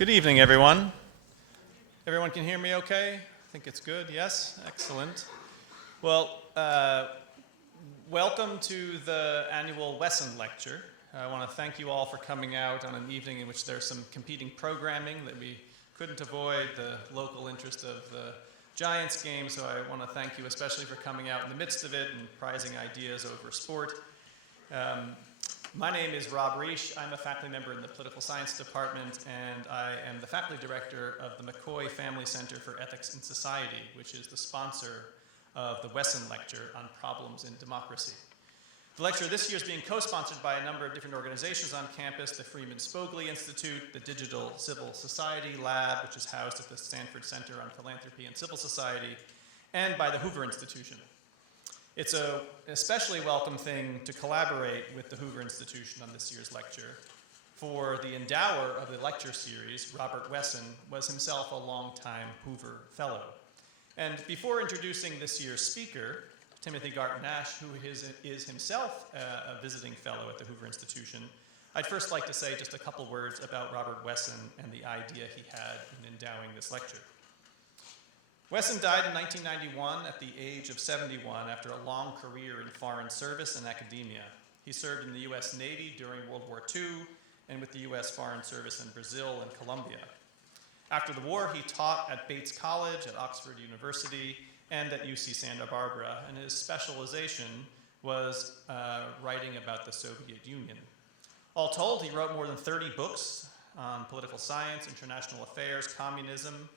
Good evening, everyone. Everyone can hear me okay? I think it's good, yes? Excellent. Well, welcome to the annual Wesson Lecture. I want to thank you all for coming out on an evening in which there's some competing programming that we couldn't avoid, the local interest of the Giants game, so I want to thank you especially for coming out in the midst of it and prizing ideas over sport. My name is Rob Reish. I'm a faculty member in the Political Science Department, and I am the faculty director of the McCoy Family Center for Ethics in Society, which is the sponsor of the Wesson Lecture on Problems in Democracy. The lecture this year is being co-sponsored by a number of different organizations on campus: the Freeman Spogli Institute, the Digital Civil Society Lab, which is housed at the Stanford Center on Philanthropy and Civil Society, and by the Hoover Institution. It's an especially welcome thing to collaborate with the Hoover Institution on this year's lecture. For the endower of the lecture series, Robert Wesson was himself a longtime Hoover Fellow. And before introducing this year's speaker, Timothy Garton Ash, who is himself a visiting fellow at the Hoover Institution, I'd first like to say just a couple words about Robert Wesson and the idea he had in endowing this lecture. Wesson died in 1991 at the age of 71 after a long career in foreign service and academia. He served in the U.S. Navy during World War II and with the U.S. Foreign Service in Brazil and Colombia. After the war, he taught at Bates College, at Oxford University, and at UC Santa Barbara, and his specialization was writing about the Soviet Union. All told, he wrote more than 30 books on political science, international affairs, communism,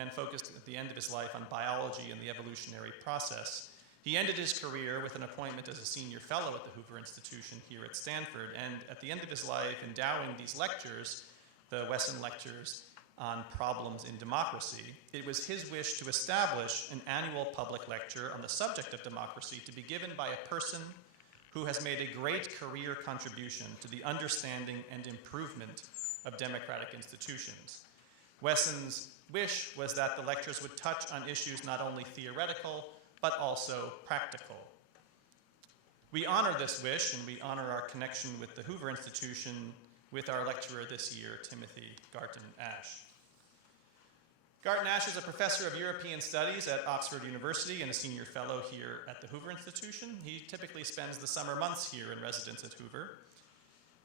and focused at the end of his life on biology and the evolutionary process. He ended his career with an appointment as a senior fellow at the Hoover Institution here at Stanford, and at the end of his life, endowing these lectures, the Wesson Lectures on Problems in Democracy, it was his wish to establish an annual public lecture on the subject of democracy to be given by a person who has made a great career contribution to the understanding and improvement of democratic institutions. Wesson's wish was that the lectures would touch on issues not only theoretical, but also practical. We honor this wish, and we honor our connection with the Hoover Institution with our lecturer this year, Timothy Garton Ash. Garton Ash is a professor of European Studies at Oxford University and a senior fellow here at the Hoover Institution. He typically spends the summer months here in residence at Hoover.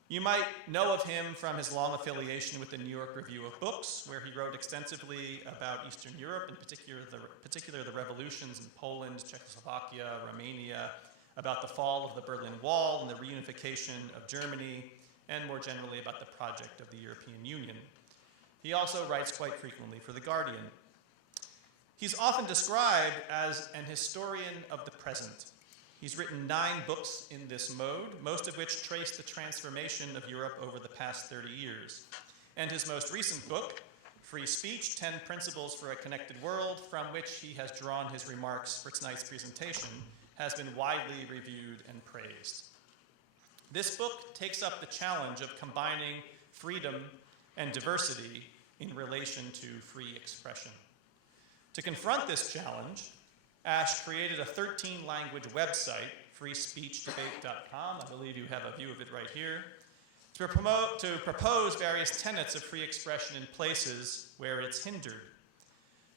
You might know of him from his long affiliation with the New York Review of Books, where he wrote extensively about Eastern Europe, in particular the revolutions in Poland, Czechoslovakia, Romania, about the fall of the Berlin Wall and the reunification of Germany, and more generally about the project of the European Union. He also writes quite frequently for The Guardian. He's often described as an historian of the present. He's written 9 books in this mode, most of which trace the transformation of Europe over the past 30 years. And his most recent book, Free Speech, 10 Principles for a Connected World, from which he has drawn his remarks for tonight's presentation, has been widely reviewed and praised. This book takes up the challenge of combining freedom and diversity in relation to free expression. To confront this challenge, Ash created a 13-language website, freespeechdebate.com. I believe you have a view of it right here, to propose various tenets of free expression in places where it's hindered.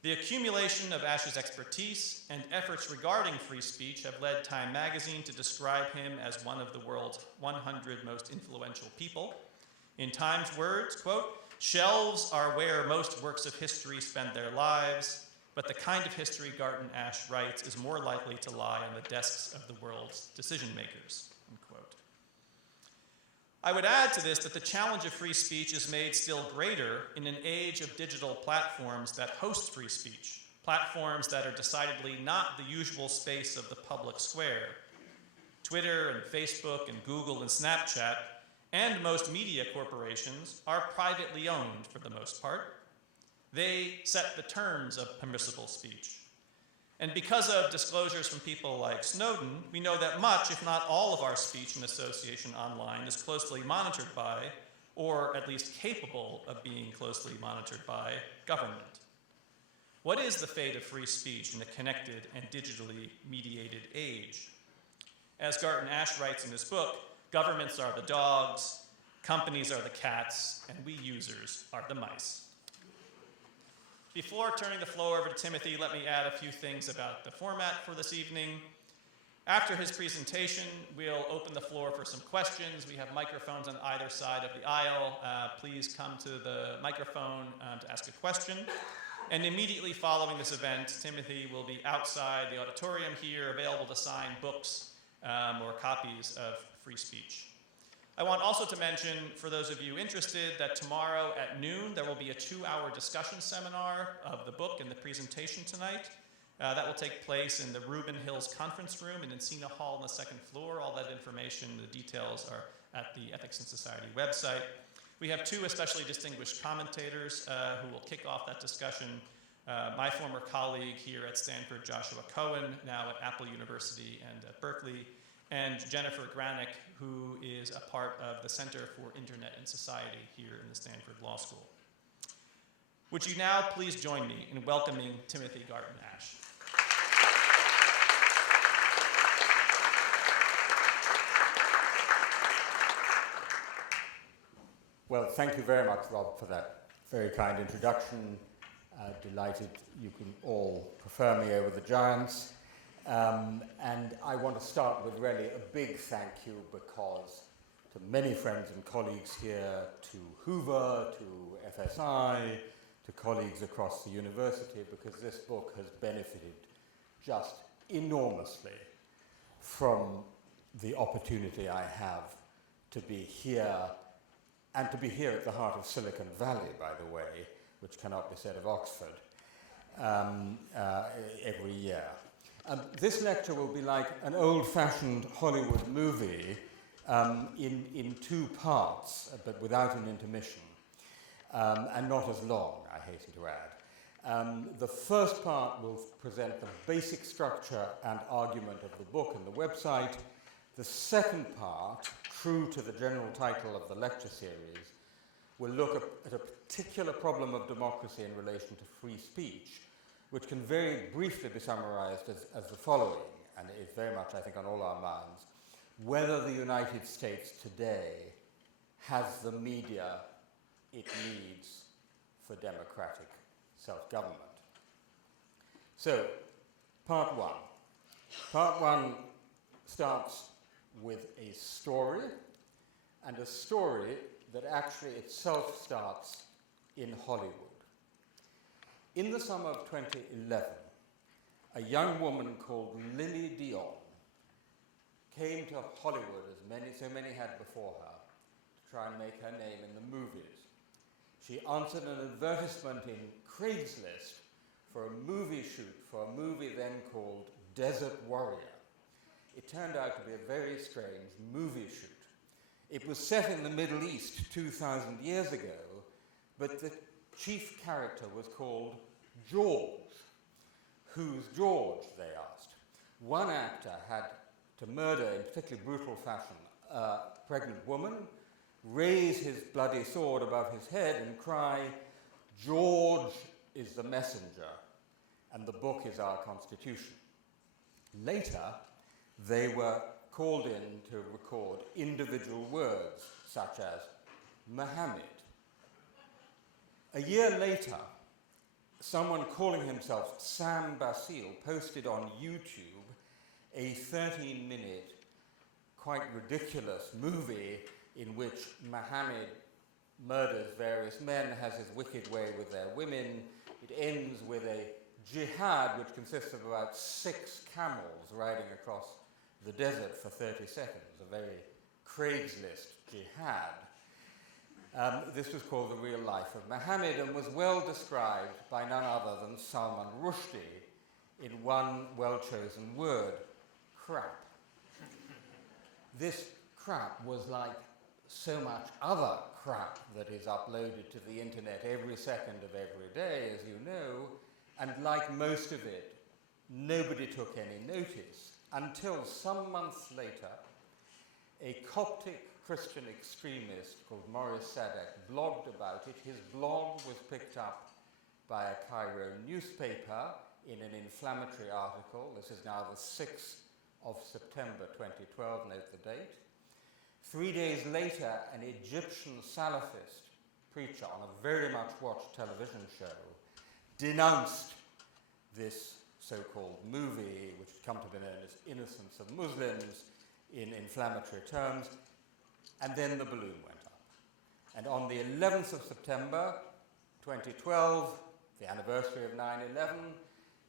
The accumulation of Ash's expertise and efforts regarding free speech have led Time magazine to describe him as one of the world's 100 most influential people. In Time's words, quote, "Shelves are where most works of history spend their lives, but the kind of history Garton Ash writes is more likely to lie on the desks of the world's decision makers," unquote. I would add to this that the challenge of free speech is made still greater in an age of digital platforms that host free speech, platforms that are decidedly not the usual space of the public square. Twitter and Facebook and Google and Snapchat and most media corporations are privately owned for the most part. They set the terms of permissible speech. And because of disclosures from people like Snowden, we know that much, if not all, of our speech and association online is closely monitored by, or at least capable of being closely monitored by, government. What is the fate of free speech in a connected and digitally mediated age? As Garton Ash writes in his book, governments are the dogs, companies are the cats, and we users are the mice. Before turning the floor over to Timothy, let me add a few things about the format for this evening. After his presentation, we'll open the floor for some questions. We have microphones on either side of the aisle. Please come to the microphone to ask a question. And immediately following this event, Timothy will be outside the auditorium here, available to sign books or copies of free speech. I want also to mention, for those of you interested, that tomorrow at noon there will be a 2-hour discussion seminar of the book and the presentation tonight. That will take place in the Rubin Hills Conference Room in Encina Hall on the 2nd floor. All that information, the details are at the Ethics and Society website. We have 2 especially distinguished commentators who will kick off that discussion. My former colleague here at Stanford, Joshua Cohen, now at Apple University and at Berkeley, and Jennifer Granick, who is a part of the Center for Internet and Society here in the Stanford Law School. Would you now please join me in welcoming Timothy Garton Ash? Well, thank you very much, Rob, for that very kind introduction. Delighted you can all prefer me over the giants. And I want to start with really a big thank you, because to many friends and colleagues here, to Hoover, to FSI, to colleagues across the university, because this book has benefited just enormously from the opportunity I have to be here, and to be here at the heart of Silicon Valley, by the way, which cannot be said of Oxford, every year. This lecture will be like an old-fashioned Hollywood movie in 2 parts, but without an intermission, and not as long, I hasten to add. The first part will present the basic structure and argument of the book and the website. The second part, true to the general title of the lecture series, will look at a particular problem of democracy in relation to free speech, which can very briefly be summarized as the following, and is very much, I think, on all our minds: whether the United States today has the media it needs for democratic self-government. So, part 1. Part 1 starts with a story, and a story that actually itself starts in Hollywood. In the summer of 2011, a young woman called Lily Dion came to Hollywood, as so many had before her, to try and make her name in the movies. She answered an advertisement in Craigslist for a movie shoot for a movie then called Desert Warrior. It turned out to be a very strange movie shoot. It was set in the Middle East 2,000 years ago, but the chief character was called George. Who's George, they asked. One actor had to murder, in particularly brutal fashion, a pregnant woman, raise his bloody sword above his head and cry, "George is the messenger, and the book is our constitution." Later, they were called in to record individual words, such as Muhammad. A year later, someone calling himself Sam Basile posted on YouTube a 13-minute, quite ridiculous movie in which Muhammad murders various men, has his wicked way with their women. It ends with a jihad which consists of about 6 camels riding across the desert for 30 seconds, a very Craigslist jihad. This was called The Real Life of Muhammad and was well described by none other than Salman Rushdie in one well-chosen word: crap. This crap was like so much other crap that is uploaded to the internet every second of every day, as you know, and like most of it, nobody took any notice until some months later, a Coptic Christian extremist called Morris Sadek blogged about it. His blog was picked up by a Cairo newspaper in an inflammatory article. This is now the 6th of September 2012, note the date. 3 days later, an Egyptian Salafist preacher on a very much watched television show denounced this so-called movie, which had come to be known as Innocence of Muslims, in inflammatory terms, and then the balloon went up. And on the 11th of September 2012, the anniversary of 9/11,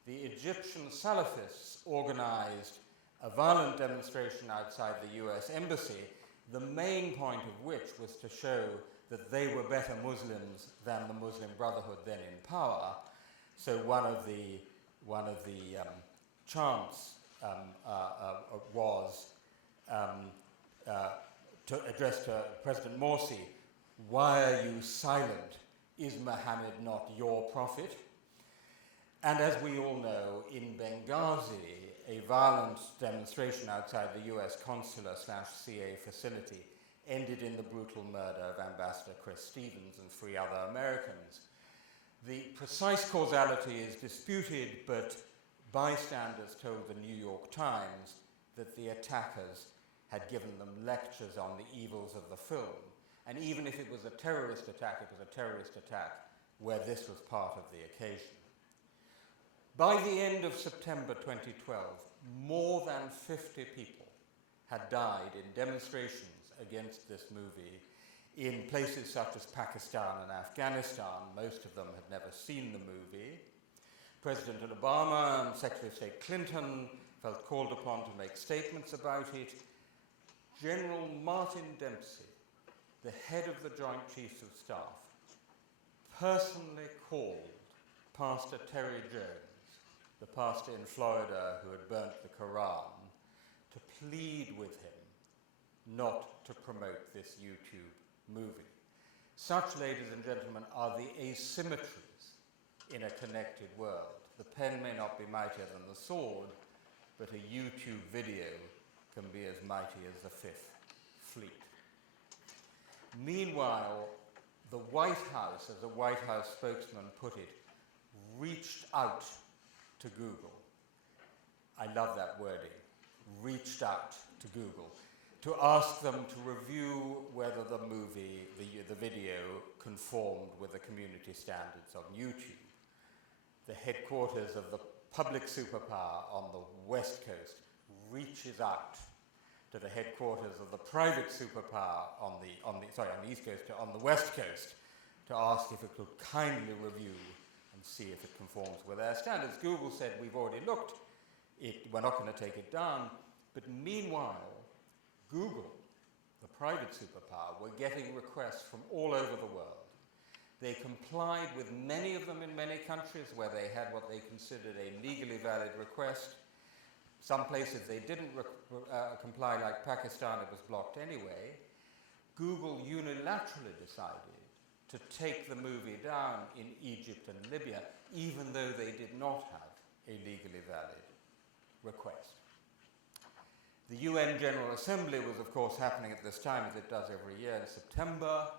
the Egyptian Salafists organized a violent demonstration outside the US Embassy, the main point of which was to show that they were better Muslims than the Muslim Brotherhood then in power. So one of the chants was to address to President Morsi, "Why are you silent? Is Muhammad not your prophet?" And as we all know, in Benghazi, a violent demonstration outside the US consular/CA facility ended in the brutal murder of Ambassador Chris Stevens and 3 other Americans. The precise causality is disputed, but bystanders told the New York Times that the attackers had given them lectures on the evils of the film. And even if it was a terrorist attack, it was a terrorist attack where this was part of the occasion. By the end of September 2012, more than 50 people had died in demonstrations against this movie in places such as Pakistan and Afghanistan. Most of them had never seen the movie. President Obama and Secretary of State Clinton felt called upon to make statements about it. General Martin Dempsey, the head of the Joint Chiefs of Staff, personally called Pastor Terry Jones, the pastor in Florida who had burnt the Quran, to plead with him not to promote this YouTube movie. Such, ladies and gentlemen, are the asymmetries in a connected world. The pen may not be mightier than the sword, but a YouTube video can be as mighty as the Fifth Fleet. Meanwhile, the White House, as a White House spokesman put it, reached out to Google. I love that wording, reached out to Google, to ask them to review whether the movie, the video, conformed with the community standards on YouTube. The headquarters of the public superpower on the West Coast reaches out to the headquarters of the private superpower on the East Coast, on the West Coast, to ask if it could kindly review and see if it conforms with their standards. Google said, "We've already looked, we're not going to take it down." But meanwhile, Google, the private superpower, were getting requests from all over the world. They complied with many of them in many countries where they had what they considered a legally valid request. Some places they didn't comply, like Pakistan, it was blocked anyway. Google unilaterally decided to take the movie down in Egypt and Libya, even though they did not have a legally valid request. The UN General Assembly was, of course, happening at this time, as it does every year in September.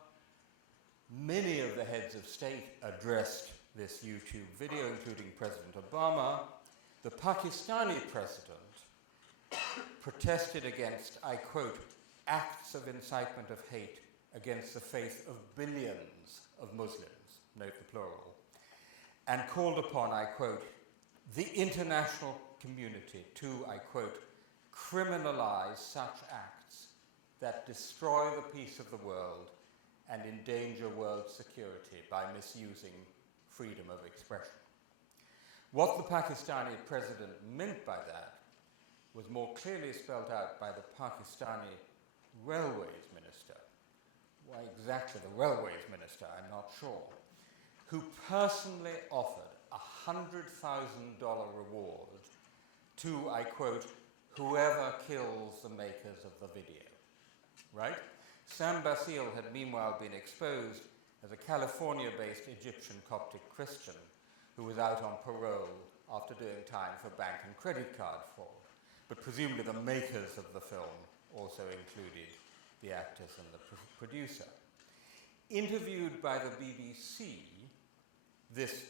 Many of the heads of state addressed this YouTube video, including President Obama. The Pakistani president protested against, I quote, acts of incitement of hate against the faith of billions of Muslims, note the plural, and called upon, I quote, the international community to, I quote, criminalize such acts that destroy the peace of the world and endanger world security by misusing freedom of expression. What the Pakistani president meant by that was more clearly spelled out by the Pakistani railways minister. Why exactly the railways minister, I'm not sure, who personally offered a $100,000 reward to, I quote, whoever kills the makers of the video, right? Sam Basile had meanwhile been exposed as a California-based Egyptian Coptic Christian who was out on parole after doing time for bank and credit card fraud. But presumably the makers of the film also included the actors and the producer. Interviewed by the BBC, this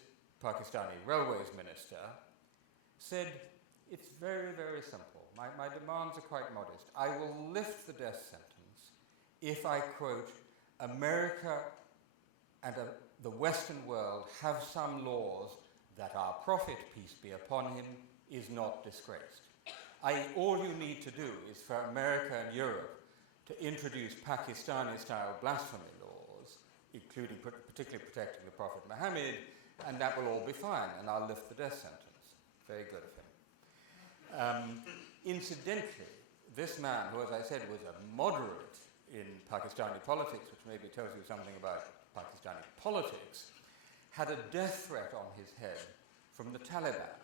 Pakistani railways minister said, it's very, very simple. My demands are quite modest. I will lift the death sentence if I quote, America and the Western world have some laws that our prophet, peace be upon him, is not disgraced. All you need to do is for America and Europe to introduce Pakistani-style blasphemy laws, including particularly protecting the Prophet Muhammad, and that will all be fine, and I'll lift the death sentence. Very good of him. Incidentally, this man, who, as I said, was a moderate in Pakistani politics, which maybe tells you something about Pakistani politics, had a death threat on his head from the Taliban.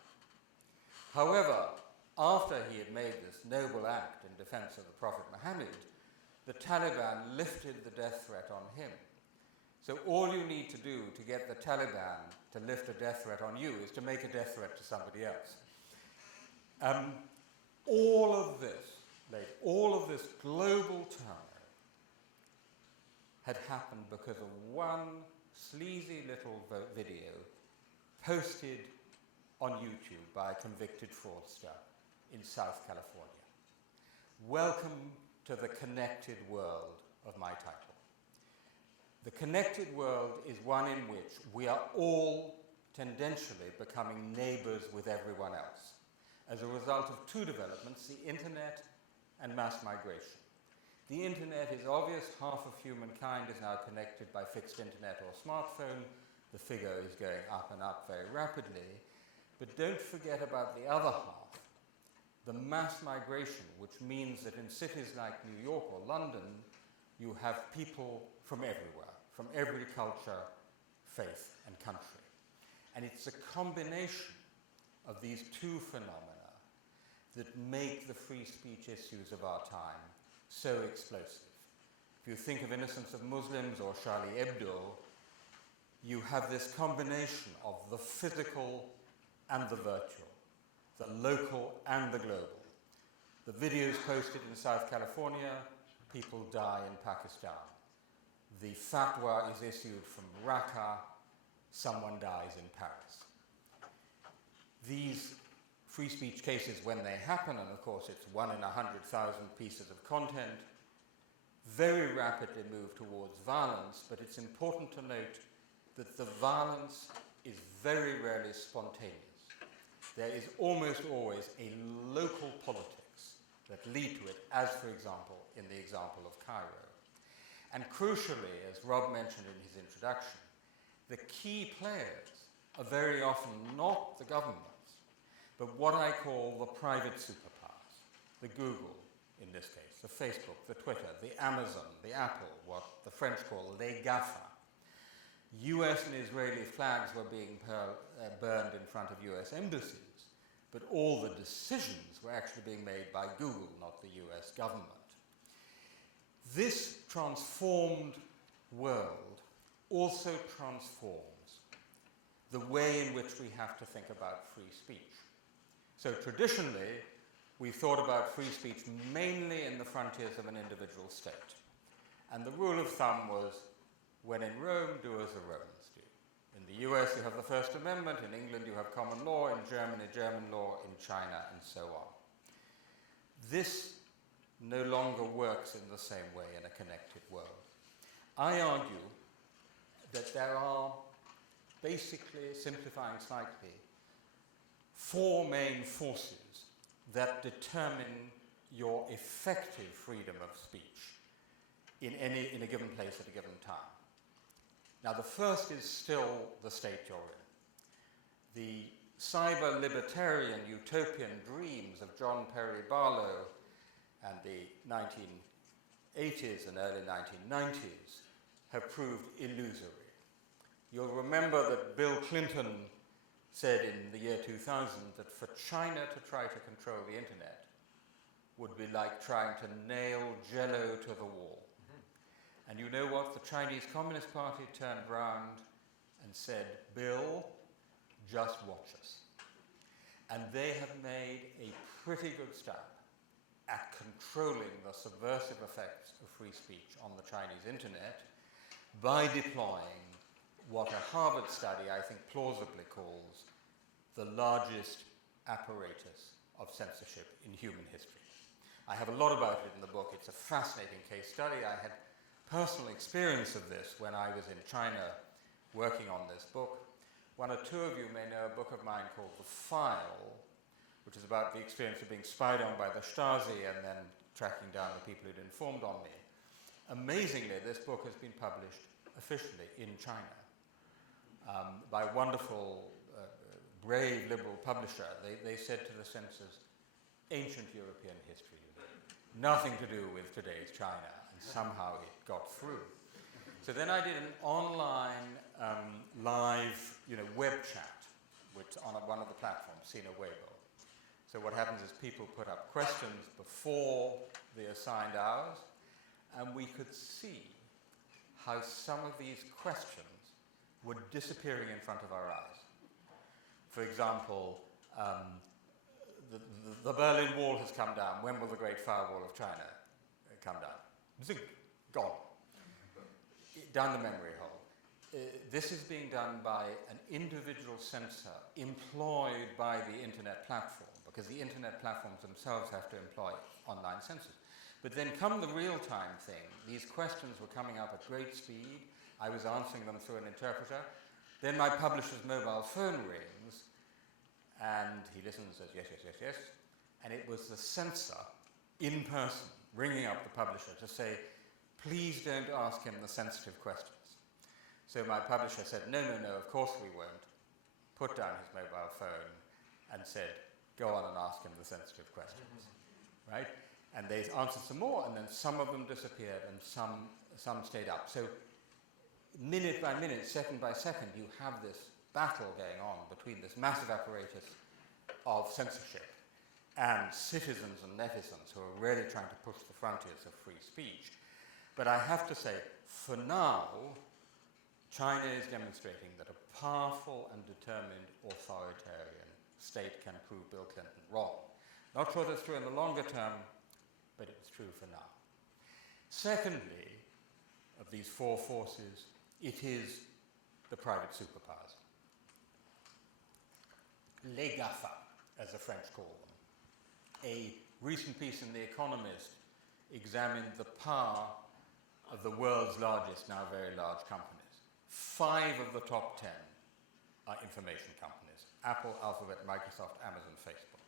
However, after he had made this noble act in defense of the Prophet Muhammad, the Taliban lifted the death threat on him. So all you need to do to get the Taliban to lift a death threat on you is to make a death threat to somebody else. All of this global turmoil had happened because of one sleazy little video posted on YouTube by a convicted fraudster in South California. Welcome to the connected world of my title. The connected world is one in which we are all tendentially becoming neighbors with everyone else as a result of two developments, the internet and mass migration. The internet is obvious. Half of humankind is now connected by fixed internet or smartphone. The figure is going up and up very rapidly. But don't forget about the other half, the mass migration, which means that in cities like New York or London, you have people from everywhere, from every culture, faith, and country. And it's a combination of these two phenomena that make the free speech issues of our time so explosive. If you think of Innocence of Muslims or Charlie Hebdo, you have this combination of the physical and the virtual, the local and the global. The videos posted in South California, people die in Pakistan. The fatwa is issued from Raqqa, someone dies in Paris. These free speech cases, when they happen, and of course it's 1 in 100,000 pieces of content, very rapidly move towards violence, but it's important to note that the violence is very rarely spontaneous. There is almost always a local politics that lead to it, as for example, in the example of Cairo. And crucially, as Rob mentioned in his introduction, the key players are very often not the governments, but what I call the private superpowers, the Google in this case, the Facebook, the Twitter, the Amazon, the Apple, what the French call les GAFA. US and Israeli flags were being burned in front of US embassies, but all the decisions were actually being made by Google, not the US government. This transformed world also transforms the way in which we have to think about free speech. So traditionally, we thought about free speech mainly in the frontiers of an individual state. And the rule of thumb was, when in Rome, do as the Romans do. In the US, you have the First Amendment. In England, you have common law. In Germany, German law. In China, and so on. This no longer works in the same way in a connected world. I argue that there are, basically, simplifying slightly, 4 main forces that determine your effective freedom of speech in a given place at a given time. Now, the first is still the state you're in. The cyber-libertarian utopian dreams of John Perry Barlow and the 1980s and early 1990s have proved illusory. You'll remember that Bill Clinton said in the year 2000 that for China to try to control the internet would be like trying to nail Jell-O to the wall. And you know what? The Chinese Communist Party turned round and said, Bill, just watch us. And they have made a pretty good start at controlling the subversive effects of free speech on the Chinese internet by deploying what a Harvard study, I think, plausibly calls the largest apparatus of censorship in human history. I have a lot about it in the book. It's a fascinating case study. I had personal experience of this when I was in China working on this book. One or two of you may know a book of mine called The File, which is about the experience of being spied on by the Stasi and then tracking down the people who'd informed on me. Amazingly, this book has been published officially in China by a wonderful, brave liberal publisher. They said to the censors, ancient European history, nothing to do with today's China, and somehow it got through. So then I did an online live web chat, which on one of the platforms, Sina Weibo. So what happens is people put up questions before the assigned hours, and we could see how some of these questions were disappearing in front of our eyes. For example, the Berlin Wall has come down. When will the Great Firewall of China come down? Zing, gone. Down the memory hole. This is being done by an individual censor employed by the internet platform, because the internet platforms themselves have to employ online censors. But then come the real-time thing, these questions were coming up at great speed. I was answering them through an interpreter. Then my publisher's mobile phone rings, and he listens and says, yes, yes, yes, yes. And it was the censor in person ringing up the publisher to say, please don't ask him the sensitive questions. So my publisher said, no, no, no, of course we won't. Put down his mobile phone and said, go on and ask him the sensitive questions, right? And they answered some more, and then some of them disappeared, and some stayed up. So minute by minute, second by second, you have this battle going on between this massive apparatus of censorship and citizens and netizens who are really trying to push the frontiers of free speech. But I have to say, for now, China is demonstrating that a powerful and determined authoritarian state can prove Bill Clinton wrong. Not sure that's true in the longer term, but it's true for now. Secondly, of these four forces, it is the private superpowers. Les GAFA, as the French call them. A recent piece in The Economist examined the power of the world's largest, now very large companies. 5 of the top 10 are information companies: Apple, Alphabet, Microsoft, Amazon, Facebook.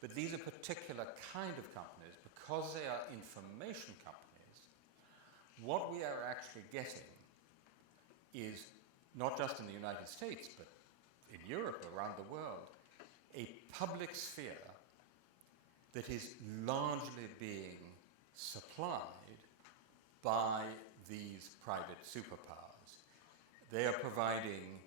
But these are particular kind of companies because they are information companies. What we are actually getting is, not just in the United States, but in Europe, around the world, a public sphere that is largely being supplied by these private superpowers. They are providing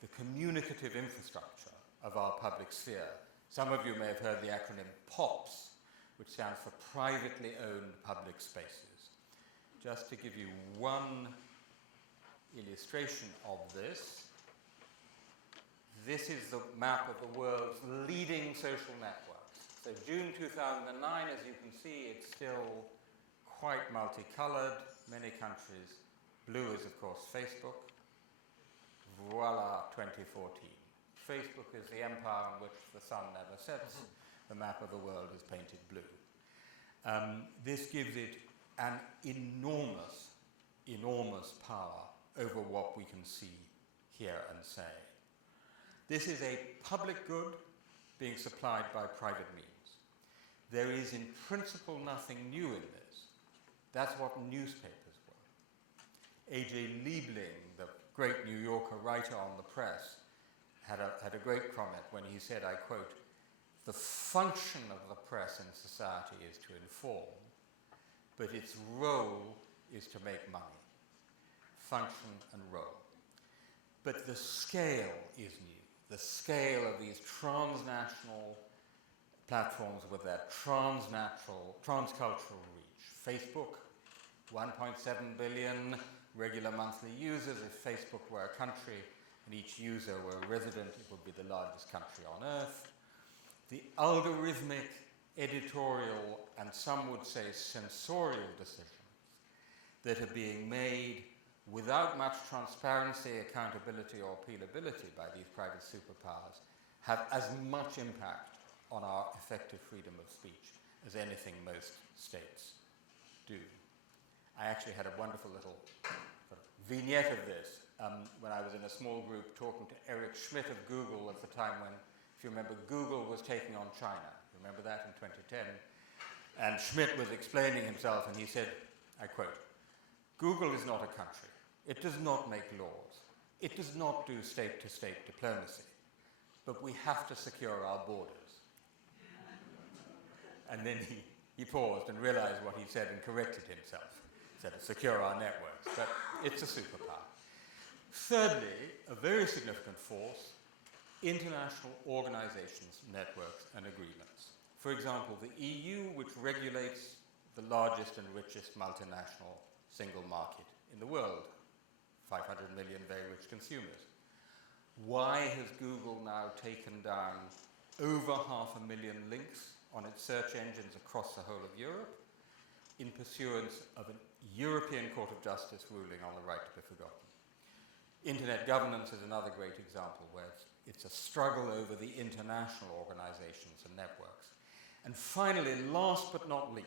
the communicative infrastructure of our public sphere. Some of you may have heard the acronym POPs, which stands for Privately Owned Public Spaces. Just to give you one illustration of this, this is the map of the world's leading social networks. So June 2009, as you can see, it's still quite multicolored, many countries. Blue is, of course, Facebook. Voila, 2014. Facebook is the empire on which the sun never sets. The map of the world is painted blue. This gives it an enormous, enormous power over what we can see, hear, and say. This is a public good being supplied by private means. There is in principle nothing new in this. That's what newspapers were. A.J. Liebling, the great New Yorker writer on the press, had a great comment when he said, I quote, "The function of the press in society is to inform, but its role is to make money." Function and role. But the scale is new. The scale of these transnational platforms with their transcultural reach. Facebook, 1.7 billion regular monthly users. If Facebook were a country and each user were a resident, it would be the largest country on earth. The algorithmic, editorial, and some would say sensorial decisions that are being made without much transparency, accountability, or appealability by these private superpowers have as much impact on our effective freedom of speech as anything most states do. I actually had a wonderful little vignette of this when I was in a small group talking to Eric Schmidt of Google at the time when, if you remember, Google was taking on China. You remember that in 2010? And Schmidt was explaining himself, and he said, I quote, "Google is not a country. It does not make laws. It does not do state-to-state diplomacy. But we have to secure our borders." And then he paused and realized what he said and corrected himself. He said, secure our networks. But it's a superpower. Thirdly, a very significant force, international organizations, networks, and agreements. For example, the EU, which regulates the largest and richest multinational single market in the world, 500 million very rich consumers. Why has Google now taken down over 500,000 links on its search engines across the whole of Europe in pursuance of a European Court of Justice ruling on the right to be forgotten? Internet governance is another great example where it's a struggle over the international organizations and networks. And finally, last but not least,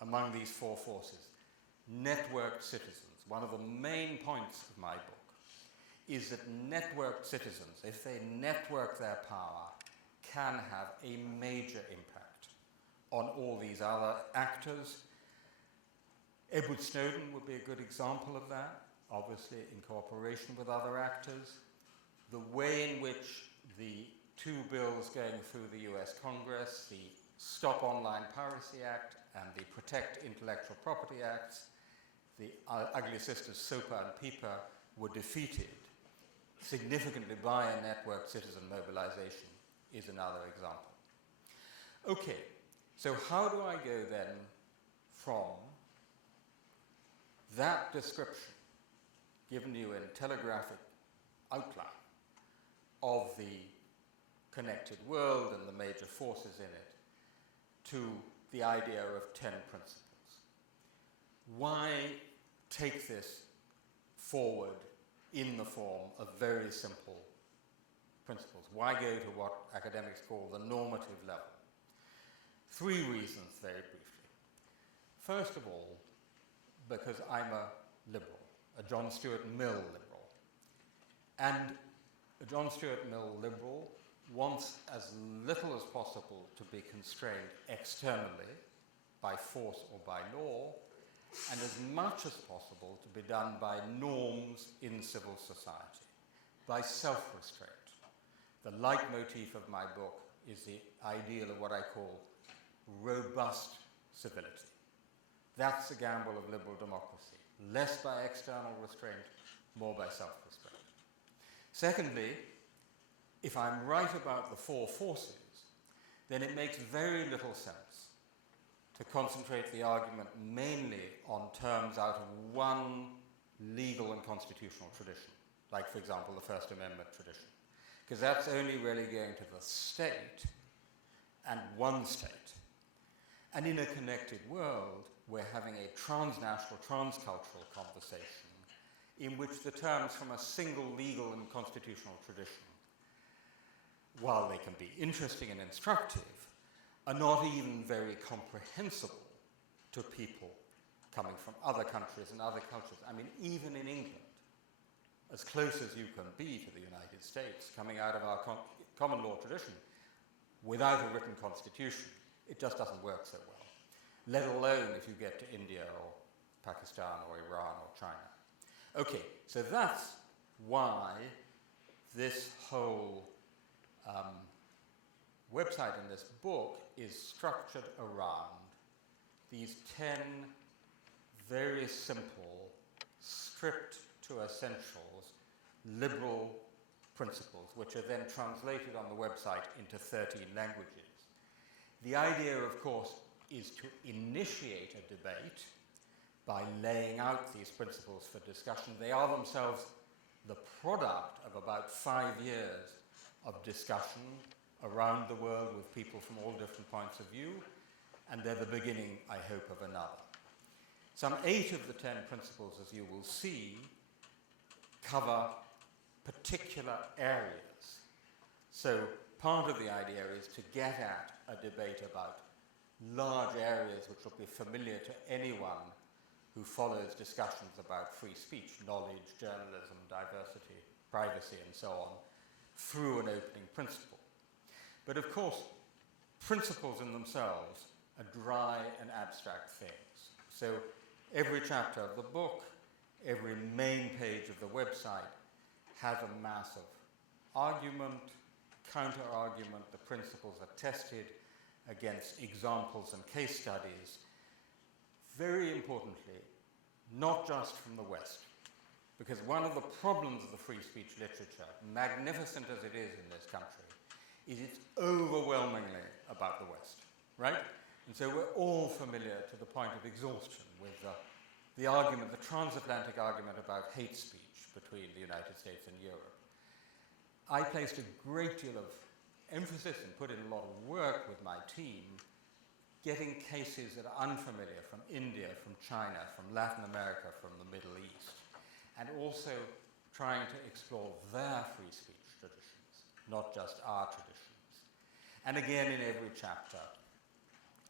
among these four forces, networked citizens. One of the main points of my book is that networked citizens, if they network their power, can have a major impact on all these other actors. Edward Snowden would be a good example of that, obviously in cooperation with other actors. The way in which the two bills going through the US Congress, the Stop Online Piracy Act and the Protect Intellectual Property Acts, the ugly sisters SOPA and PIPA, were defeated significantly by a networked citizen mobilization is another example. Okay, so how do I go then from that description given you in telegraphic outline of the connected world and the major forces in it to the idea of 10 principles? Why take this forward in the form of very simple principles? Why go to what academics call the normative level? 3 reasons, very briefly. First of all, because I'm a liberal, a John Stuart Mill liberal. And a John Stuart Mill liberal wants as little as possible to be constrained externally by force or by law, and as much as possible to be done by norms in civil society, by self-restraint. The leitmotif of my book is the ideal of what I call robust civility. That's the gamble of liberal democracy. Less by external restraint, more by self-restraint. Secondly, if I'm right about the 4 forces, then it makes very little sense to concentrate the argument mainly on terms out of one legal and constitutional tradition, like, for example, the First Amendment tradition, because that's only really going to the state and one state. And in a connected world, we're having a transnational, transcultural conversation in which the terms from a single legal and constitutional tradition, while they can be interesting and instructive, are not even very comprehensible to people coming from other countries and other cultures. I mean, even in England, as close as you can be to the United States, coming out of our common law tradition, without a written constitution, it just doesn't work so well, let alone if you get to India or Pakistan or Iran or China. Okay, so that's why this whole website and this book is structured around these 10 very simple, stripped to essentials, liberal principles, which are then translated on the website into 13 languages. The idea, of course, is to initiate a debate by laying out these principles for discussion. They are themselves the product of about 5 years of discussion around the world with people from all different points of view, and they're the beginning, I hope, of another. Some 8 of the 10 principles, as you will see, cover particular areas. So part of the idea is to get at a debate about large areas which will be familiar to anyone who follows discussions about free speech, knowledge, journalism, diversity, privacy, and so on, through an opening principle. But of course, principles in themselves are dry and abstract things. So every chapter of the book, every main page of the website has a mass of argument, counter-argument. The principles are tested against examples and case studies. Very importantly, not just from the West, because one of the problems of the free speech literature, magnificent as it is in this country, is it's overwhelmingly about the West, right? And so we're all familiar to the point of exhaustion with the argument, the transatlantic argument about hate speech between the United States and Europe. I placed a great deal of emphasis and put in a lot of work with my team getting cases that are unfamiliar from India, from China, from Latin America, from the Middle East, and also trying to explore their free speech traditions, not just our traditions. And again, in every chapter,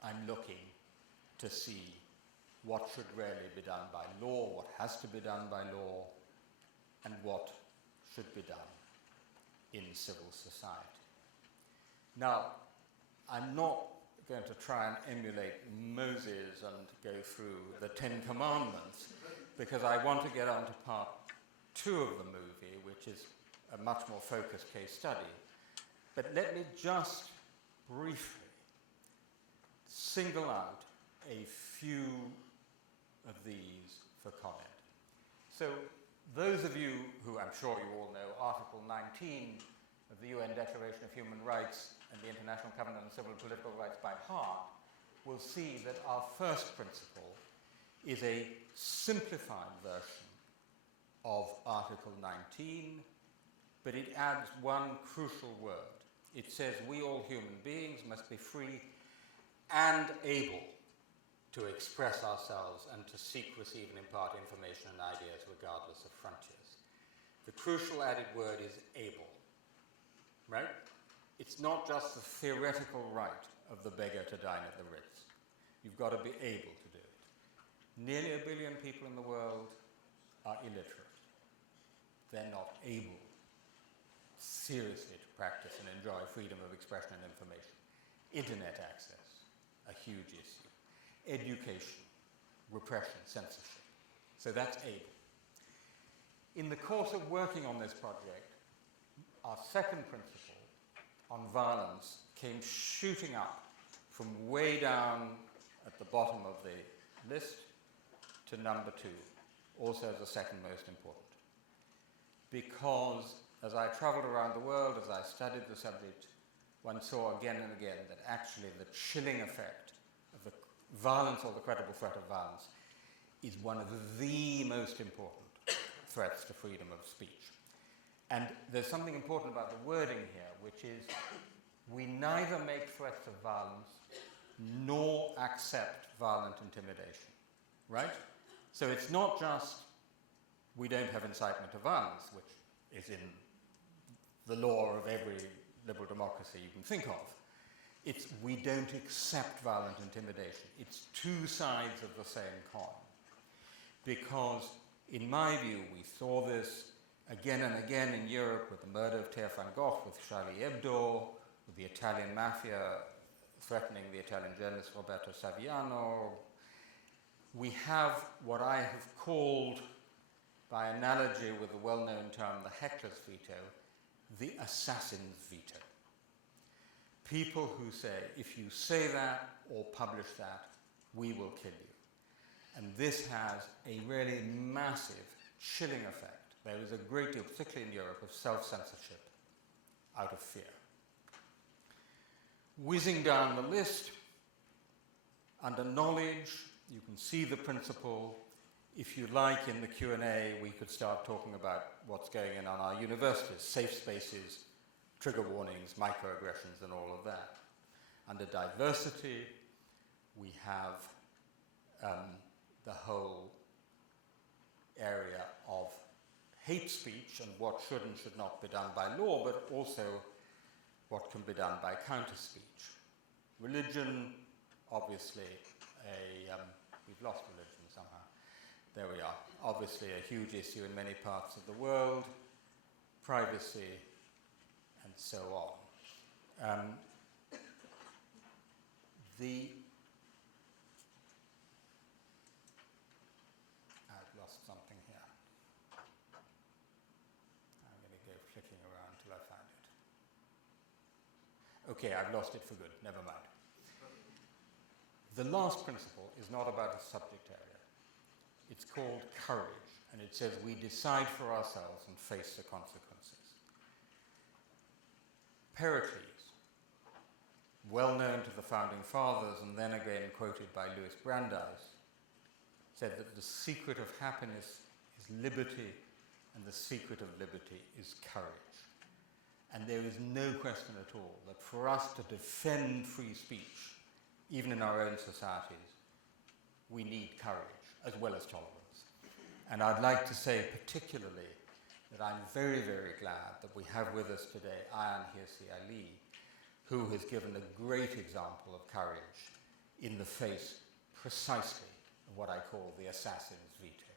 I'm looking to see what should really be done by law, what has to be done by law, and what should be done in civil society. Now, I'm not going to try and emulate Moses and go through the Ten Commandments, because I want to get on to part 2 of the movie, which is a much more focused case study. But let me just briefly single out a few of these for comment. So those of you who, I'm sure you all know, Article 19 of the UN Declaration of Human Rights and the International Covenant on Civil and Political Rights by heart will see that our first principle is a simplified version of Article 19, but it adds one crucial word. It says we all human beings must be free and able to express ourselves and to seek, receive, and impart information and ideas regardless of frontiers. The crucial added word is able, right? It's not just the theoretical right of the beggar to dine at the Ritz. You've got to be able to do it. Nearly 1 billion people in the world are illiterate. They're not able seriously to practice and enjoy freedom of expression and information. Internet access, a huge issue. Education, repression, censorship. So that's able. In the course of working on this project, our second principle on violence came shooting up from way down at the bottom of the list to number 2, also the second most important. Because as I traveled around the world, as I studied the subject, one saw again and again that actually the chilling effect of the violence or the credible threat of violence is one of the most important threats to freedom of speech. And there's something important about the wording here, which is we neither make threats of violence nor accept violent intimidation, right? So it's not just we don't have incitement to violence, which is in the law of every liberal democracy you can think of. It's we don't accept violent intimidation. It's 2 sides of the same coin. Because in my view, we saw this again and again in Europe with the murder of Theo van Gogh, with Charlie Hebdo, with the Italian mafia threatening the Italian journalist Roberto Saviano. We have what I have called, by analogy with the well-known term, the Hecklers Veto, the assassin's veto. People who say, if you say that or publish that, we will kill you. And this has a really massive, chilling effect. There is a great deal, particularly in Europe, of self-censorship out of fear. Whizzing down the list, under knowledge, you can see the principle. If you like, in the Q&A, we could start talking about what's going on our universities, safe spaces, trigger warnings, microaggressions, and all of that. Under diversity, we have the whole area of hate speech and what should and should not be done by law, but also what can be done by counter-speech. Religion, obviously, we've lost religion somehow. there we are. Obviously a huge issue in many parts of the world, privacy, and so on. I've lost something here. I'm going to go flicking around till I find it. Okay, I've lost it for good. Never mind. The last principle is not about a subject area. It's called courage, and it says we decide for ourselves and face the consequences. Pericles, well known to the founding fathers and then again quoted by Louis Brandeis, said that the secret of happiness is liberty and the secret of liberty is courage. And there is no question at all that for us to defend free speech, even in our own societies, we need courage as well as tolerance. And I'd like to say particularly that I'm very, very glad that we have with us today Ayaan Hirsi Ali, who has given a great example of courage in the face precisely of what I call the assassin's veto.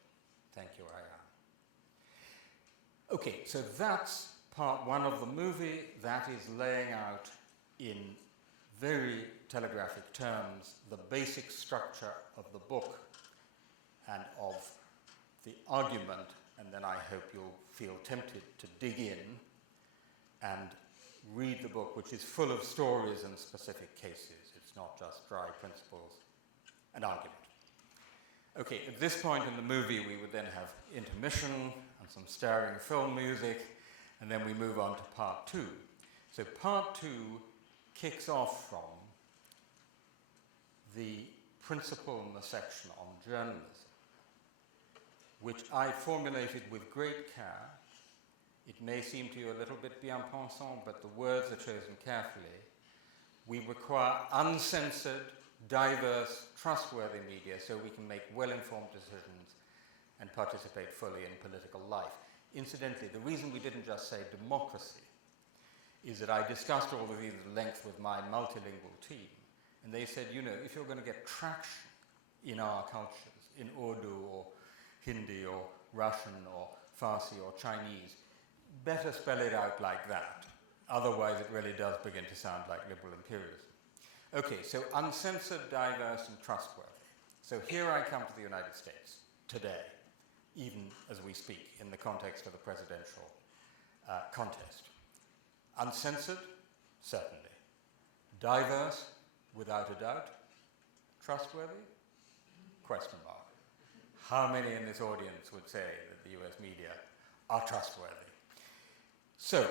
Thank you, Ayaan. Okay, so that's part one of the movie. That is laying out in very telegraphic terms the basic structure of the book and of the argument, and then I hope you'll feel tempted to dig in and read the book, which is full of stories and specific cases. It's not just dry principles and argument. Okay, at this point in the movie, we would then have intermission and some stirring film music, and then we move on to part two. So part two kicks off from the principle in the section on journalism, which I formulated with great care. It may seem to you a little bit bien-pensant, but the words are chosen carefully. We require uncensored, diverse, trustworthy media so we can make well-informed decisions and participate fully in political life. Incidentally, the reason we didn't just say democracy is that I discussed all of these at length with my multilingual team, and they said, you know, if you're going to get traction in our cultures, in Urdu or Hindi or Russian or Farsi or Chinese, better spell it out like that. Otherwise, it really does begin to sound like liberal imperialism. Okay, so uncensored, diverse, and trustworthy. So here I come to the United States today, even as we speak, in the context of the presidential contest. Uncensored, certainly. Diverse, without a doubt. Trustworthy? Question mark. How many in this audience would say that the US media are trustworthy? So,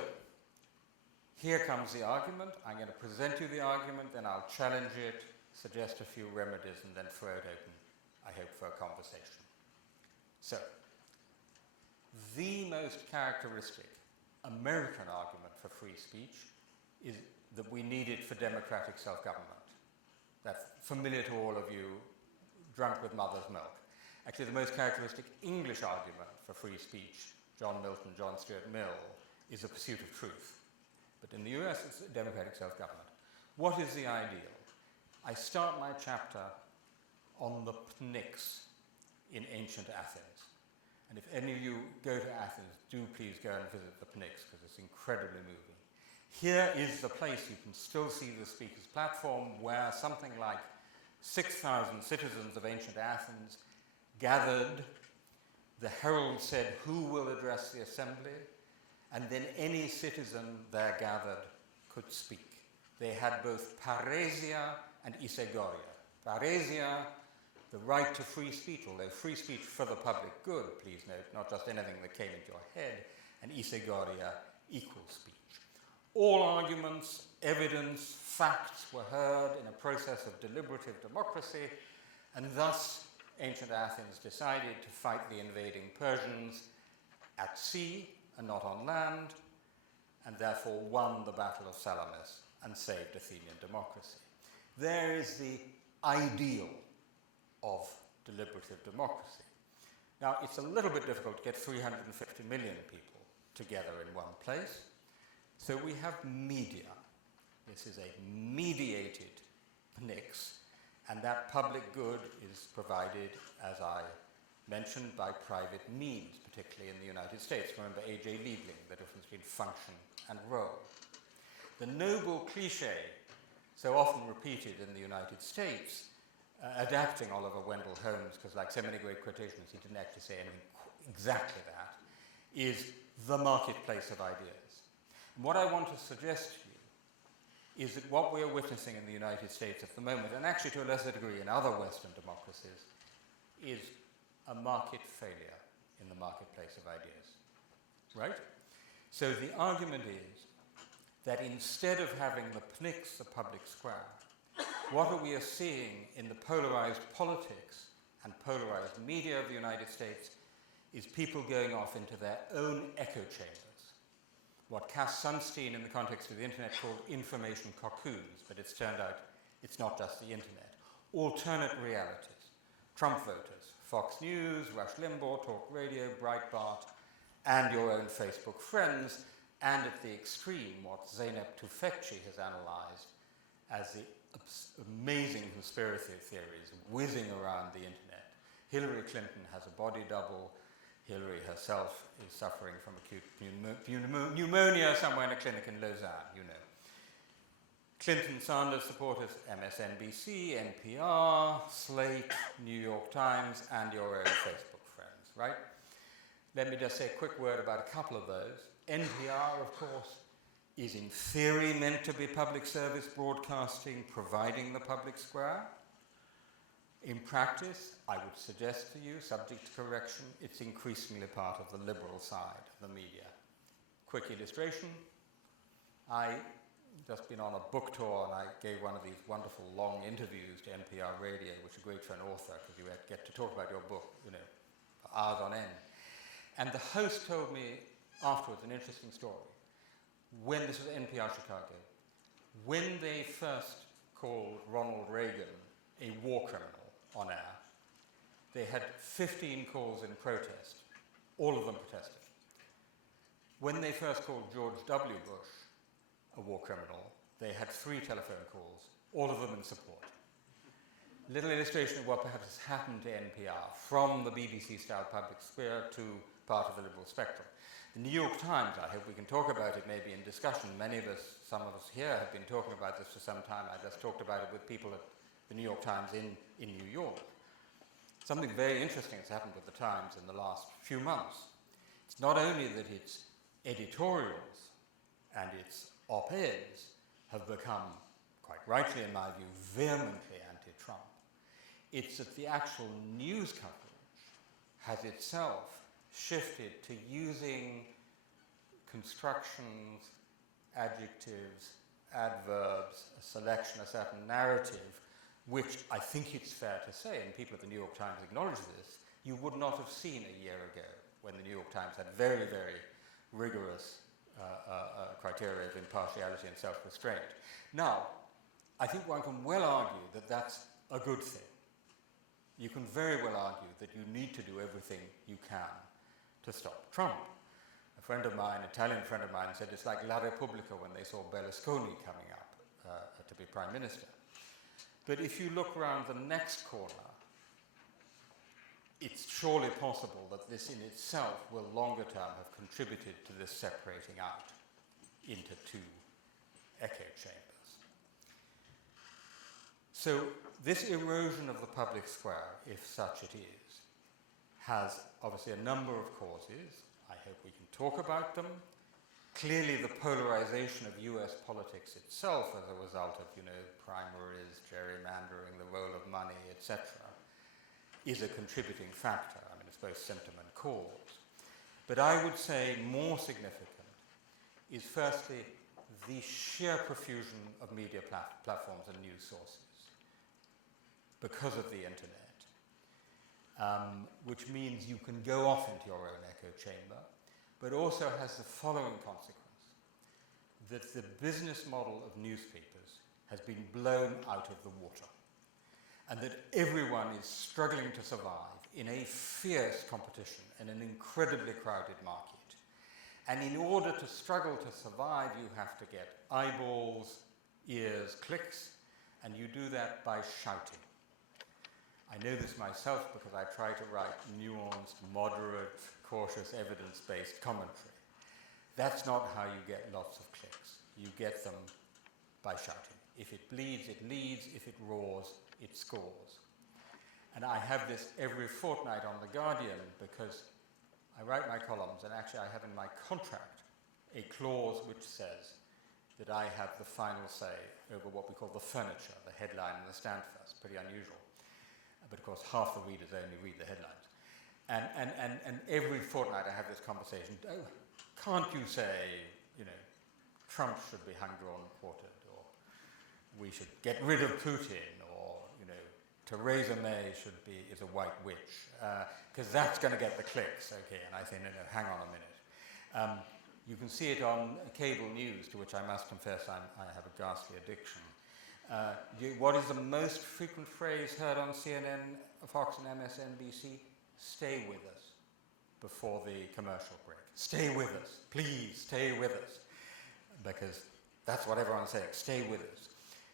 here comes the argument. I'm going to present you the argument, then I'll challenge it, suggest a few remedies, and then throw it open, I hope, for a conversation. So, the most characteristic American argument for free speech is that we need it for democratic self-government. That's familiar to all of you, drunk with mother's milk. Actually, the most characteristic English argument for free speech, John Milton, John Stuart Mill, is the pursuit of truth. But in the US, it's democratic self-government. What is the ideal? I start my chapter on the Pnyx in ancient Athens. And if any of you go to Athens, do please go and visit the Pnyx, because it's incredibly moving. Here is the place, you can still see the speaker's platform, where something like 6,000 citizens of ancient Athens gathered. The herald said, who will address the assembly? And then any citizen there gathered could speak. They had both paresia and isegoria. Paresia, the right to free speech, although free speech for the public good, please note, not just anything that came into your head, and isegoria, equal speech. All arguments, evidence, facts were heard in a process of deliberative democracy, and thus ancient Athens decided to fight the invading Persians at sea and not on land, and therefore won the Battle of Salamis and saved Athenian democracy. There is the ideal of deliberative democracy. Now, it's a little bit difficult to get 350 million people together in one place, so we have media. This is a mediated Pnyx, and that public good is provided, as I mentioned by private means, particularly in the United States. Remember A.J. Liebling, the difference between function and role. The noble cliche, so often repeated in the United States, adapting Oliver Wendell Holmes, because like so many great quotations, he didn't actually say anything exactly that, is the marketplace of ideas. And what I want to suggest to you is that what we are witnessing in the United States at the moment, and actually to a lesser degree in other Western democracies, is a market failure in the marketplace of ideas. Right? So the argument is that instead of having the PNICS, the public square, what we are seeing in the polarized politics and polarized media of the United States is people going off into their own echo chambers. What Cass Sunstein, in the context of the internet, called information cocoons, but it's turned out it's not just the internet. Alternate realities. Trump voters, Fox News, Rush Limbaugh, Talk Radio, Breitbart, and your own Facebook friends, and at the extreme, what Zeynep Tufekci has analyzed as the amazing conspiracy theories whizzing around the internet. Hillary Clinton has a body double. Hillary herself is suffering from acute pneumonia somewhere in a clinic in Lausanne, you know. Clinton-Sanders supporters, MSNBC, NPR, Slate, New York Times, and your own Facebook friends, right? Let me just say a quick word about a couple of those. NPR, of course, is in theory meant to be public service broadcasting, providing the public square. In practice, I would suggest to you, subject to correction, it's increasingly part of the liberal side of the media. Quick illustration. I just been on a book tour and I gave one of these wonderful long interviews to NPR Radio, which are great for an author because you get to talk about your book, you know, for hours on end. And the host told me afterwards an interesting story. When this was NPR Chicago, when they first called Ronald Reagan a war criminal on air, they had 15 calls in protest, all of them protesting. When they first called George W. Bush a war criminal, they had 3 telephone calls, all of them in support. Little illustration of what perhaps has happened to NPR from the BBC-style public square to part of the liberal spectrum. The New York Times, I hope we can talk about it maybe in discussion. Many of us, some of us here have been talking about this for some time. I just talked about it with people at the New York Times in New York. Something very interesting has happened with the Times in the last few months. It's not only that its editorials and its op-eds have become, quite rightly in my view, vehemently anti-Trump. It's that the actual news coverage has itself shifted to using constructions, adjectives, adverbs, a selection, a certain narrative, which I think it's fair to say, and people at the New York Times acknowledge this, you would not have seen a year ago when the New York Times had very, very rigorous criteria of impartiality and self-restraint. Now, I think one can well argue that that's a good thing. You can very well argue that you need to do everything you can to stop Trump. A friend of mine, Italian friend of mine, said it's like La Repubblica when they saw Berlusconi coming up to be prime minister. But if you look around the next corner, it's surely possible that this in itself will longer term have contributed to this separating out into 2 echo chambers. So this erosion of the public square, if such it is, has obviously a number of causes. I hope we can talk about them. Clearly the polarization of US politics itself as a result of, primaries, gerrymandering, the role of money, etc., is a contributing factor. I mean, it's both symptom and cause. But I would say more significant is firstly the sheer profusion of media platforms and news sources because of the internet, which means you can go off into your own echo chamber, but also has the following consequence, that the business model of newspapers has been blown out of the water, and that everyone is struggling to survive in a fierce competition in an incredibly crowded market. And in order to struggle to survive, you have to get eyeballs, ears, clicks, and you do that by shouting. I know this myself because I try to write nuanced, moderate, cautious, evidence-based commentary. That's not how you get lots of clicks. You get them by shouting. If it bleeds, it leads. If it roars, it scores. And I have this every fortnight on The Guardian because I write my columns, and actually I have in my contract a clause which says that I have the final say over what we call the furniture, the headline and the stand first. Pretty unusual. But of course, half the readers only read the headlines. And every fortnight I have this conversation. Oh, can't you say, Trump should be hung, drawn, and quartered, or we should get rid of Putin, or, Theresa May is a white witch, because that's going to get the clicks, okay? And I say, no, hang on a minute. You can see it on cable news, to which I must confess I have a ghastly addiction. What is the most frequent phrase heard on CNN, Fox, and MSNBC? Stay with us, before the commercial break. Stay with us, please, stay with us. Because that's what everyone's saying, stay with us.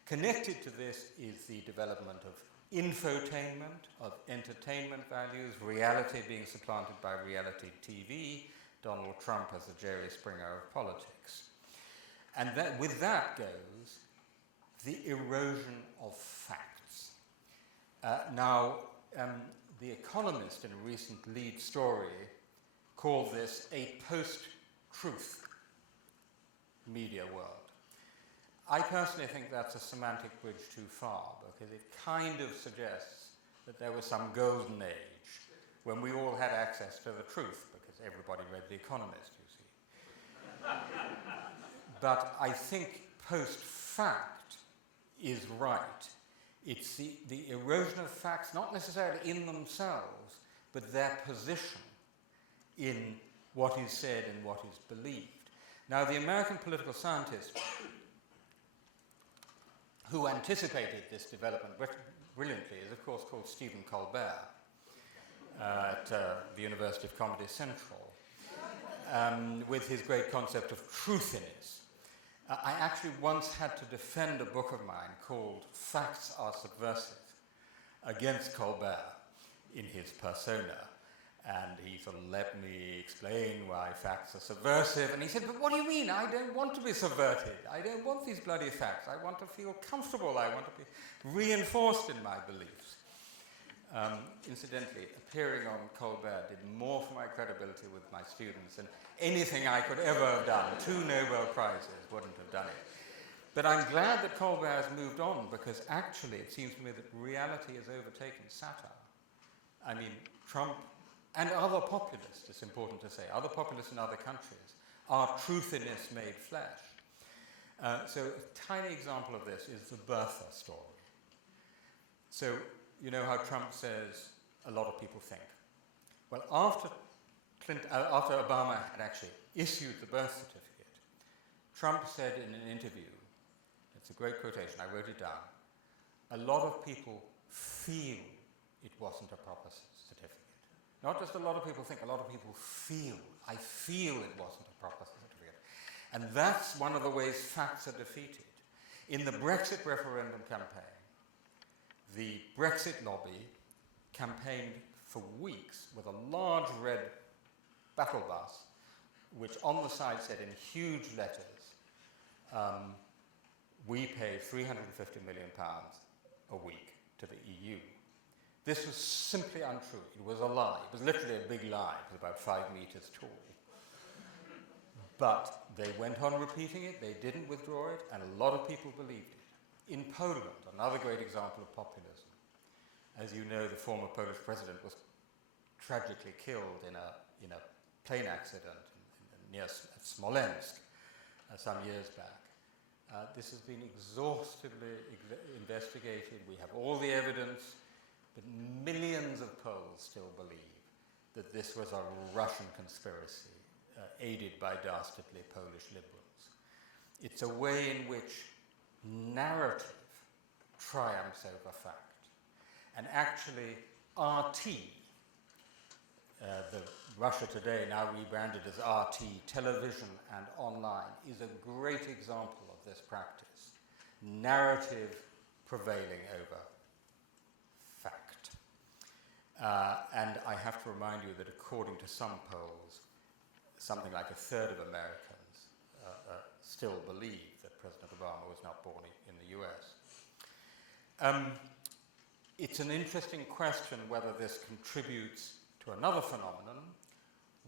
Connected to this is the development of infotainment, of entertainment values, reality being supplanted by reality TV, Donald Trump as the Jerry Springer of politics. And with that goes the erosion of facts. The Economist, in a recent lead story, called this a post-truth media world. I personally think that's a semantic bridge too far, because it kind of suggests that there was some golden age when we all had access to the truth, because everybody read The Economist, you see. But I think post-fact is right. It's the erosion of facts, not necessarily in themselves, but their position in what is said and what is believed. Now, the American political scientist who anticipated this development brilliantly is, of course, called Stephen Colbert at the University of Comedy Central, with his great concept of truthiness. I actually once had to defend a book of mine called Facts Are Subversive against Colbert in his persona. And he sort of let me explain why facts are subversive. And he said, but what do you mean? I don't want to be subverted. I don't want these bloody facts. I want to feel comfortable. I want to be reinforced in my beliefs. Incidentally, appearing on Colbert did more for my credibility with my students than anything I could ever have done. 2 Nobel Prizes wouldn't have done it. But I'm glad that Colbert has moved on, because actually it seems to me that reality has overtaken satire. I mean, Trump and other populists, it's important to say, other populists in other countries, are truthiness made flesh. So a tiny example of this is the Bertha story. So you know how Trump says a lot of people think. Well, after Obama had actually issued the birth certificate, Trump said in an interview, it's a great quotation, I wrote it down, a lot of people feel it wasn't a proper certificate. Not just a lot of people think, a lot of people feel. I feel it wasn't a proper certificate. And that's one of the ways facts are defeated. In the Brexit referendum campaign, the Brexit lobby campaigned for weeks with a large red battle bus, which on the side said in huge letters, we pay £350 million a week to the EU. This was simply untrue. It was a lie. It was literally a big lie. It was about 5 meters tall. But they went on repeating it. They didn't withdraw it, and a lot of people believed it. In Poland, another great example of populism. As you know, the former Polish president was tragically killed in a plane accident near Smolensk some years back. This has been exhaustively investigated. We have all the evidence. But millions of Poles still believe that this was a Russian conspiracy aided by dastardly Polish liberals. It's a way in which narrative triumphs over fact. And actually, RT, the Russia Today, now rebranded as RT, television and online, is a great example of this practice. Narrative prevailing over fact. And I have to remind you that according to some polls, something like a third of Americans still believe that President Obama was not born in the US. It's an interesting question whether this contributes to another phenomenon,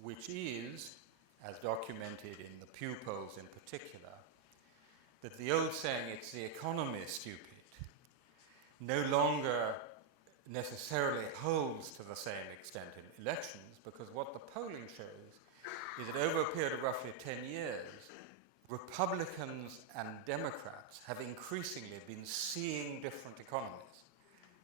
which is, as documented in the Pew polls in particular, that the old saying, "it's the economy, stupid," no longer necessarily holds to the same extent in elections, because what the polling shows is that over a period of roughly 10 years, Republicans and Democrats have increasingly been seeing different economies.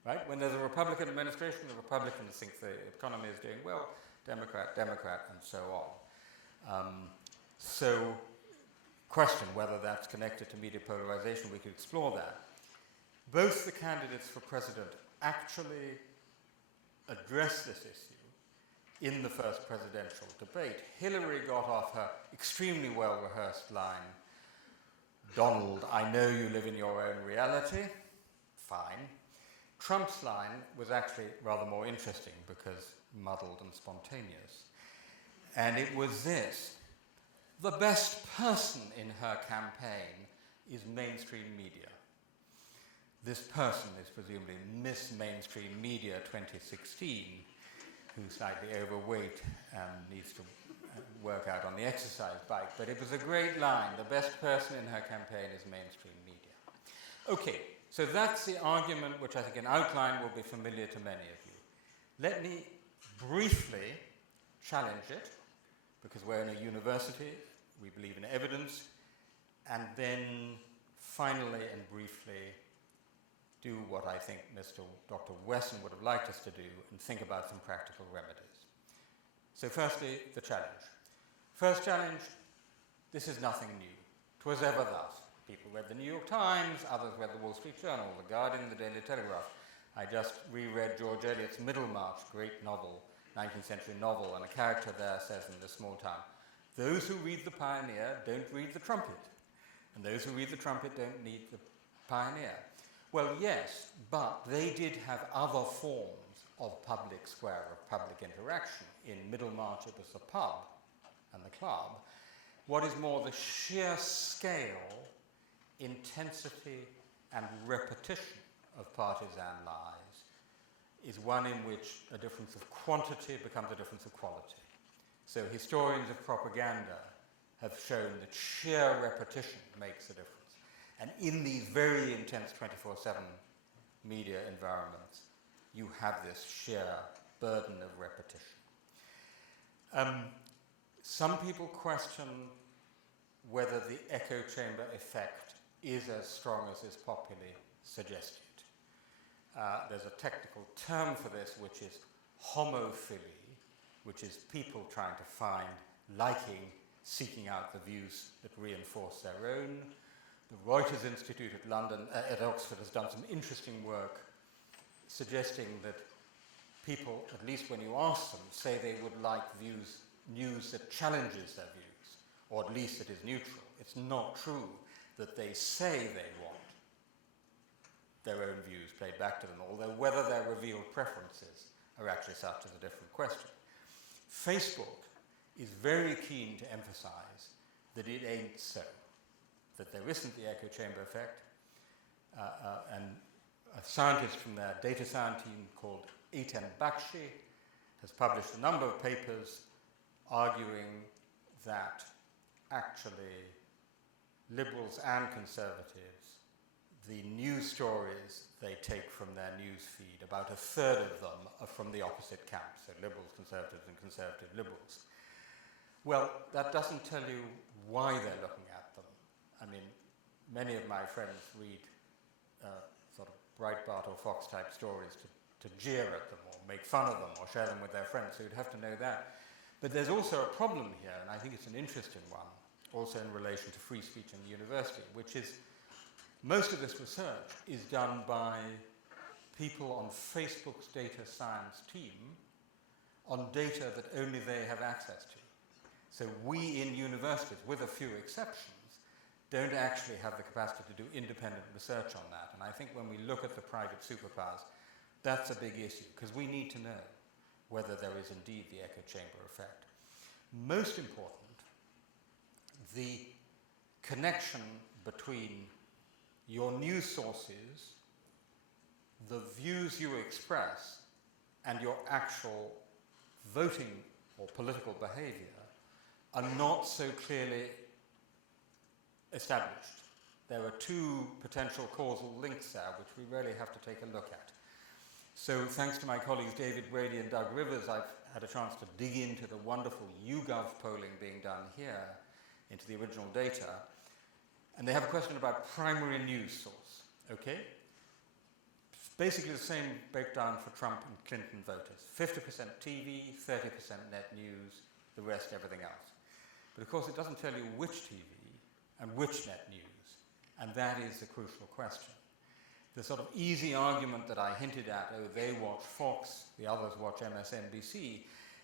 Right? When there's a Republican administration, the Republicans think the economy is doing well, Democrat, and so on. So, question whether that's connected to media polarization, we could explore that. Both the candidates for president actually addressed this issue in the first presidential debate. Hillary got off her extremely well-rehearsed line, "Donald, I know you live in your own reality." Fine. Trump's line was actually rather more interesting because muddled and spontaneous. And it was this: the best person in her campaign is mainstream media. This person is presumably Miss Mainstream Media 2016, who's slightly overweight and needs to work out on the exercise bike. But it was a great line. The best person in her campaign is mainstream media. Okay, so that's the argument which I think in outline will be familiar to many of you. Let me briefly challenge it, because we're in a university, we believe in evidence, and then finally and briefly do what I think Dr. Wesson would have liked us to do and think about some practical remedies. So firstly, the challenge. First challenge, this is nothing new. 'Twas ever thus. People read the New York Times, others read the Wall Street Journal, the Guardian, the Daily Telegraph. I just reread George Eliot's Middlemarch, great novel, 19th century novel, and a character there says in this small town, "Those who read the Pioneer don't read the Trumpet, and those who read the Trumpet don't need the Pioneer." Well, yes, but they did have other forms of public square, of public interaction. In Middlemarch, it was the pub and the club. What is more, the sheer scale, intensity, and repetition of partisan lies is one in which a difference of quantity becomes a difference of quality. So historians of propaganda have shown that sheer repetition makes a difference. And in these very intense 24/7 media environments, you have this sheer burden of repetition. Some people question whether the echo chamber effect is as strong as is popularly suggested. There's a technical term for this, which is homophily, which is people trying to find, liking, seeking out the views that reinforce their own. The Reuters Institute at Oxford has done some interesting work suggesting that people, at least when you ask them, say they would like news that challenges their views, or at least that is neutral. It's not true that they say they want their own views played back to them, although whether their revealed preferences are actually such is a different question. Facebook is very keen to emphasize that it ain't so, that there isn't the echo chamber effect, and a scientist from their data science team called Eitan Bakshi has published a number of papers arguing that actually liberals and conservatives, the news stories they take from their news feed, about a third of them are from the opposite camp, so liberals, conservatives, and conservative liberals. Well, that doesn't tell you why they're looking at them. I mean, many of my friends read sort of Breitbart or Fox type stories to jeer at them or make fun of them or share them with their friends, so you'd have to know that. But there's also a problem here, and I think it's an interesting one, also in relation to free speech in the university, which is most of this research is done by people on Facebook's data science team on data that only they have access to. So we in universities, with a few exceptions, don't actually have the capacity to do independent research on that. And I think when we look at the private superpowers, That's a big issue, because we need to know whether there is indeed the echo chamber effect. Most important, the connection between your news sources, the views you express, and your actual voting or political behavior are not so clearly established. There are two potential causal links there which we really have to take a look at. So thanks to my colleagues David Brady and Doug Rivers, I've had a chance to dig into the wonderful YouGov polling being done here, into the original data. And they have a question about primary news source, okay? It's basically the same breakdown for Trump and Clinton voters. 50% TV, 30% net news, the rest everything else. But of course it doesn't tell you which TV and which net news. And that is the crucial question. The sort of easy argument that I hinted at, oh, they watch Fox, the others watch MSNBC,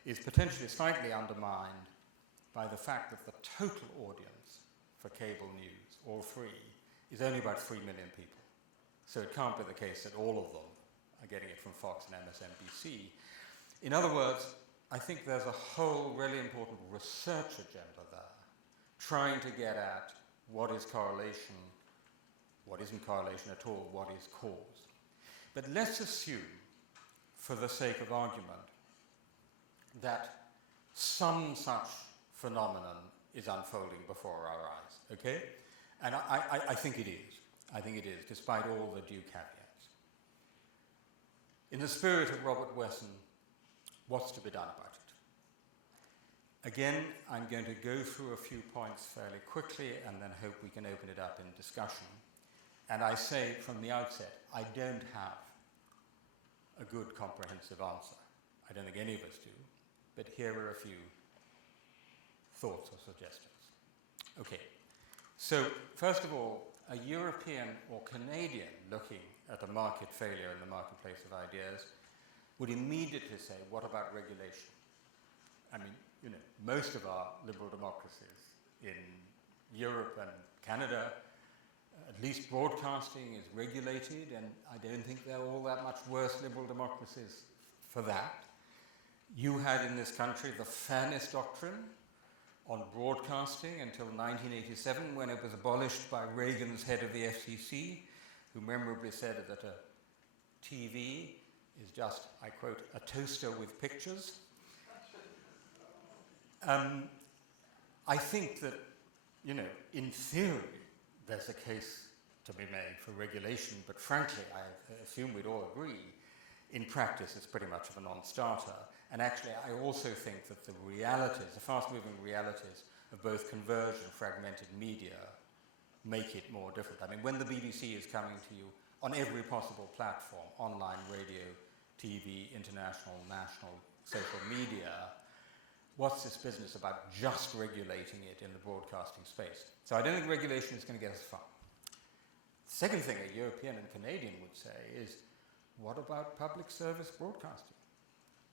is potentially slightly undermined by the fact that the total audience for cable news, all three, is only about 3 million people. So it can't be the case that all of them are getting it from Fox and MSNBC. In other words, I think there's a whole really important research agenda there, trying to get at what is correlation, what isn't correlation at all, what is cause. But let's assume, for the sake of argument, that some such phenomenon is unfolding before our eyes, okay? And I think it is. I think it is, despite all the due caveats. In the spirit of Robert Wesson, what's to be done about it? Again, I'm going to go through a few points fairly quickly and then hope we can open it up in discussion. And I say from the outset, I don't have a good comprehensive answer. I don't think any of us do, but here are a few thoughts or suggestions. Okay, so first of all, a European or Canadian looking at a market failure in the marketplace of ideas would immediately say, what about regulation? I mean, you know, most of our liberal democracies in Europe and Canada, at least broadcasting is regulated, and I don't think they're all that much worse liberal democracies for that. You had in this country the fairness doctrine on broadcasting until 1987, when it was abolished by Reagan's head of the FCC, who memorably said that a TV is just, I quote, a toaster with pictures. I think that, you know, in theory, there's a case to be made for regulation, but frankly, I assume we'd all agree, in practice, it's pretty much of a non-starter. And actually, I also think that the realities, the fast-moving realities of both converged and fragmented media make it more different. I mean, when the BBC is coming to you on every possible platform, online, radio, TV, international, national, social media, what's this business about just regulating it in the broadcasting space? So I don't think regulation is going to get us far. Second thing a European and Canadian would say is, what about public service broadcasting?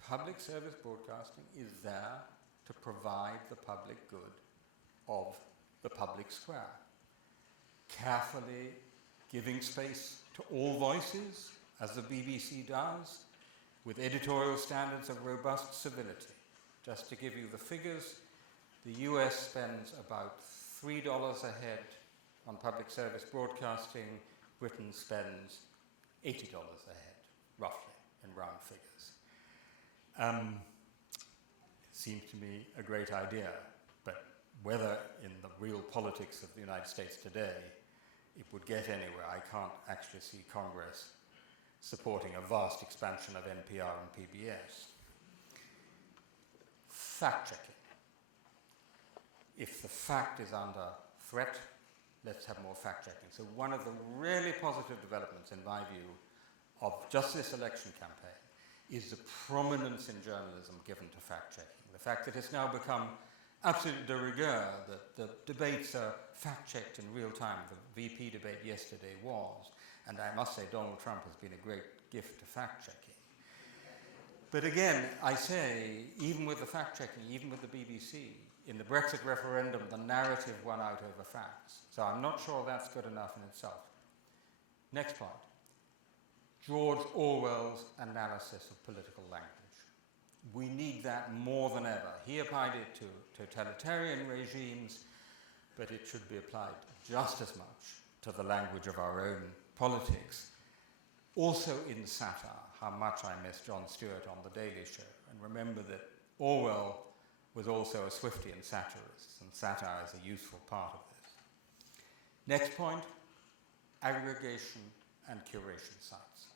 Public service broadcasting is there to provide the public good of the public square, carefully giving space to all voices, as the BBC does, with editorial standards of robust civility. Just to give you the figures, the US spends about $3 a head on public service broadcasting. Britain spends $80 a head, roughly, in round figures. It seems to me a great idea, but whether in the real politics of the United States today it would get anywhere, I can't actually see Congress supporting a vast expansion of NPR and PBS. Fact-checking. If the fact is under threat, let's have more fact-checking. So one of the really positive developments, in my view, of just this election campaign is the prominence in journalism given to fact-checking. The fact that it's now become absolute de rigueur, that the debates are fact-checked in real time. The VP debate yesterday was, and I must say Donald Trump has been a great gift to fact-checking. But again, I say, even with the fact-checking, even with the BBC, in the Brexit referendum, the narrative won out over facts. So I'm not sure that's good enough in itself. Next point. George Orwell's analysis of political language. We need that more than ever. He applied it to totalitarian regimes, but it should be applied just as much to the language of our own politics. Also in satire, how much I miss Jon Stewart on The Daily Show. And remember that Orwell was also a Swiftian satirist, and satire is a useful part of this. Next point, aggregation and curation sites.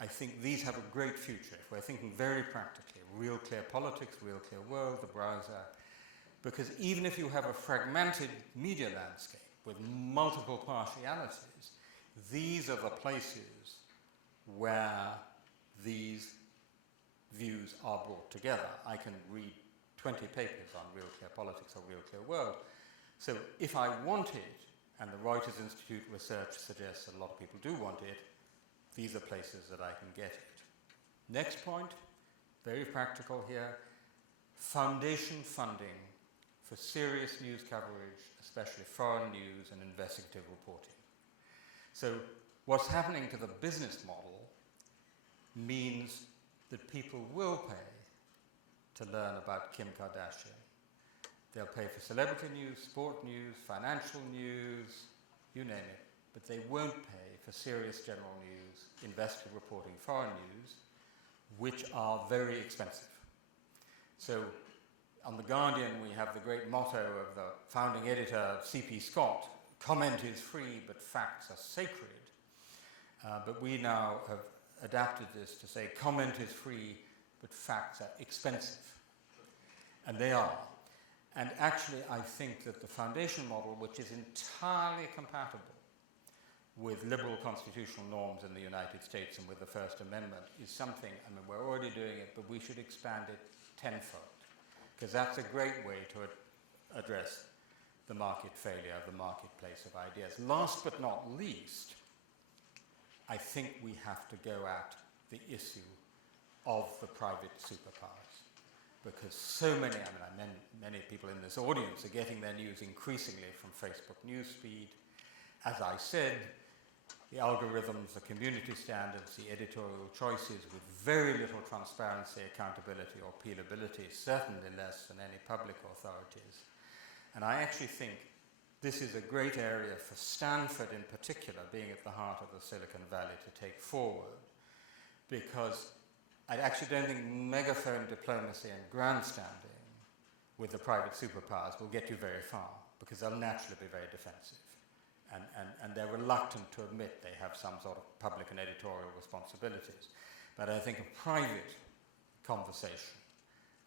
I think these have a great future if we're thinking very practically. Real Clear Politics, Real Clear World, the browser. Because even if you have a fragmented media landscape with multiple partialities, these are the places where these views are brought together. I can read 20 papers on Real Clear Politics or Real Clear World. So if I want it, and the Reuters Institute research suggests a lot of people do want it, these are places that I can get it. Next point, very practical here, foundation funding for serious news coverage, especially foreign news and investigative reporting. So what's happening to the business model means that people will pay to learn about Kim Kardashian. They'll pay for celebrity news, sport news, financial news, you name it, but they won't pay for serious general news, investigative reporting, foreign news, which are very expensive. So on The Guardian, we have the great motto of the founding editor, C.P. Scott, comment is free, but facts are sacred. But we now have adapted this to say comment is free, but facts are expensive. And they are. And actually, I think that the foundation model, which is entirely compatible with liberal constitutional norms in the United States and with the First Amendment, is something, I mean, we're already doing it, but we should expand it tenfold, because that's a great way to address the market failure, the marketplace of ideas. Last but not least, I think we have to go at the issue of the private superpowers, because so many, many people in this audience are getting their news increasingly from Facebook newsfeed. As I said, the algorithms, the community standards, the editorial choices with very little transparency, accountability, or appealability, certainly less than any public authorities. And I actually think this is a great area for Stanford in particular, being at the heart of the Silicon Valley, to take forward, because I actually don't think megaphone diplomacy and grandstanding with the private superpowers will get you very far, because they'll naturally be very defensive. And they're reluctant to admit they have some sort of public and editorial responsibilities. But I think a private conversation,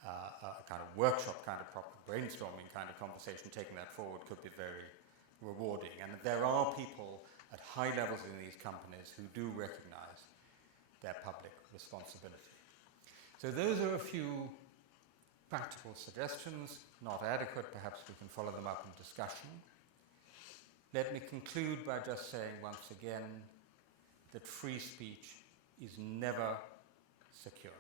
a kind of workshop kind of brainstorming kind of conversation, taking that forward could be very rewarding. And there are people at high levels in these companies who do recognize their public responsibility. So those are a few practical suggestions, not adequate, perhaps we can follow them up in discussion. Let me conclude by just saying once again that free speech is never secure.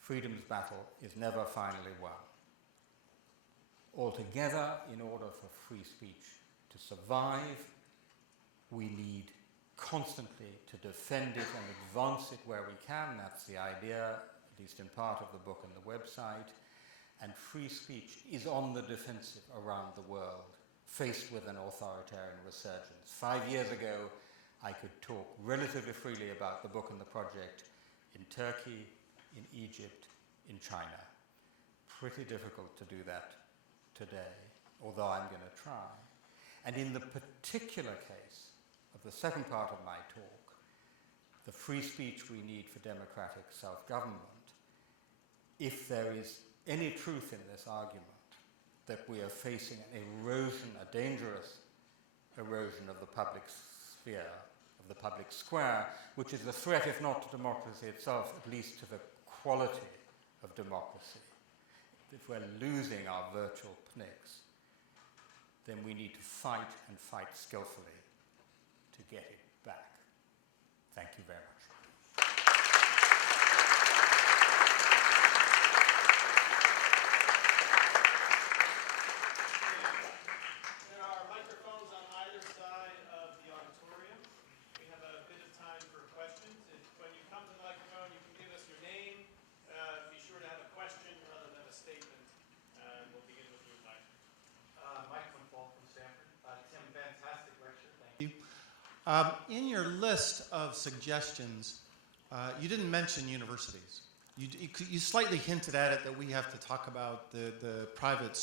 Freedom's battle is never finally won. Altogether, in order for free speech to survive, we need constantly to defend it and advance it where we can. That's the idea, at least in part of the book and the website. And free speech is on the defensive around the world, faced with an authoritarian resurgence. 5 years ago, I could talk relatively freely about the book and the project in Turkey, in Egypt, in China. Pretty difficult to do that today, although I'm going to try. And in the particular case of the second part of my talk, the free speech we need for democratic self-government, if there is any truth in this argument, that we are facing an erosion, a dangerous erosion of the public sphere, of the public square, which is a threat, if not to democracy itself, at least to the quality of democracy. If we're losing our virtual PNICs, then we need to fight and fight skillfully to get it back. Thank you very much. There are microphones on either side of the auditorium. We have a bit of time In your list of suggestions, you didn't mention universities. You slightly hinted at it that we have to talk about the private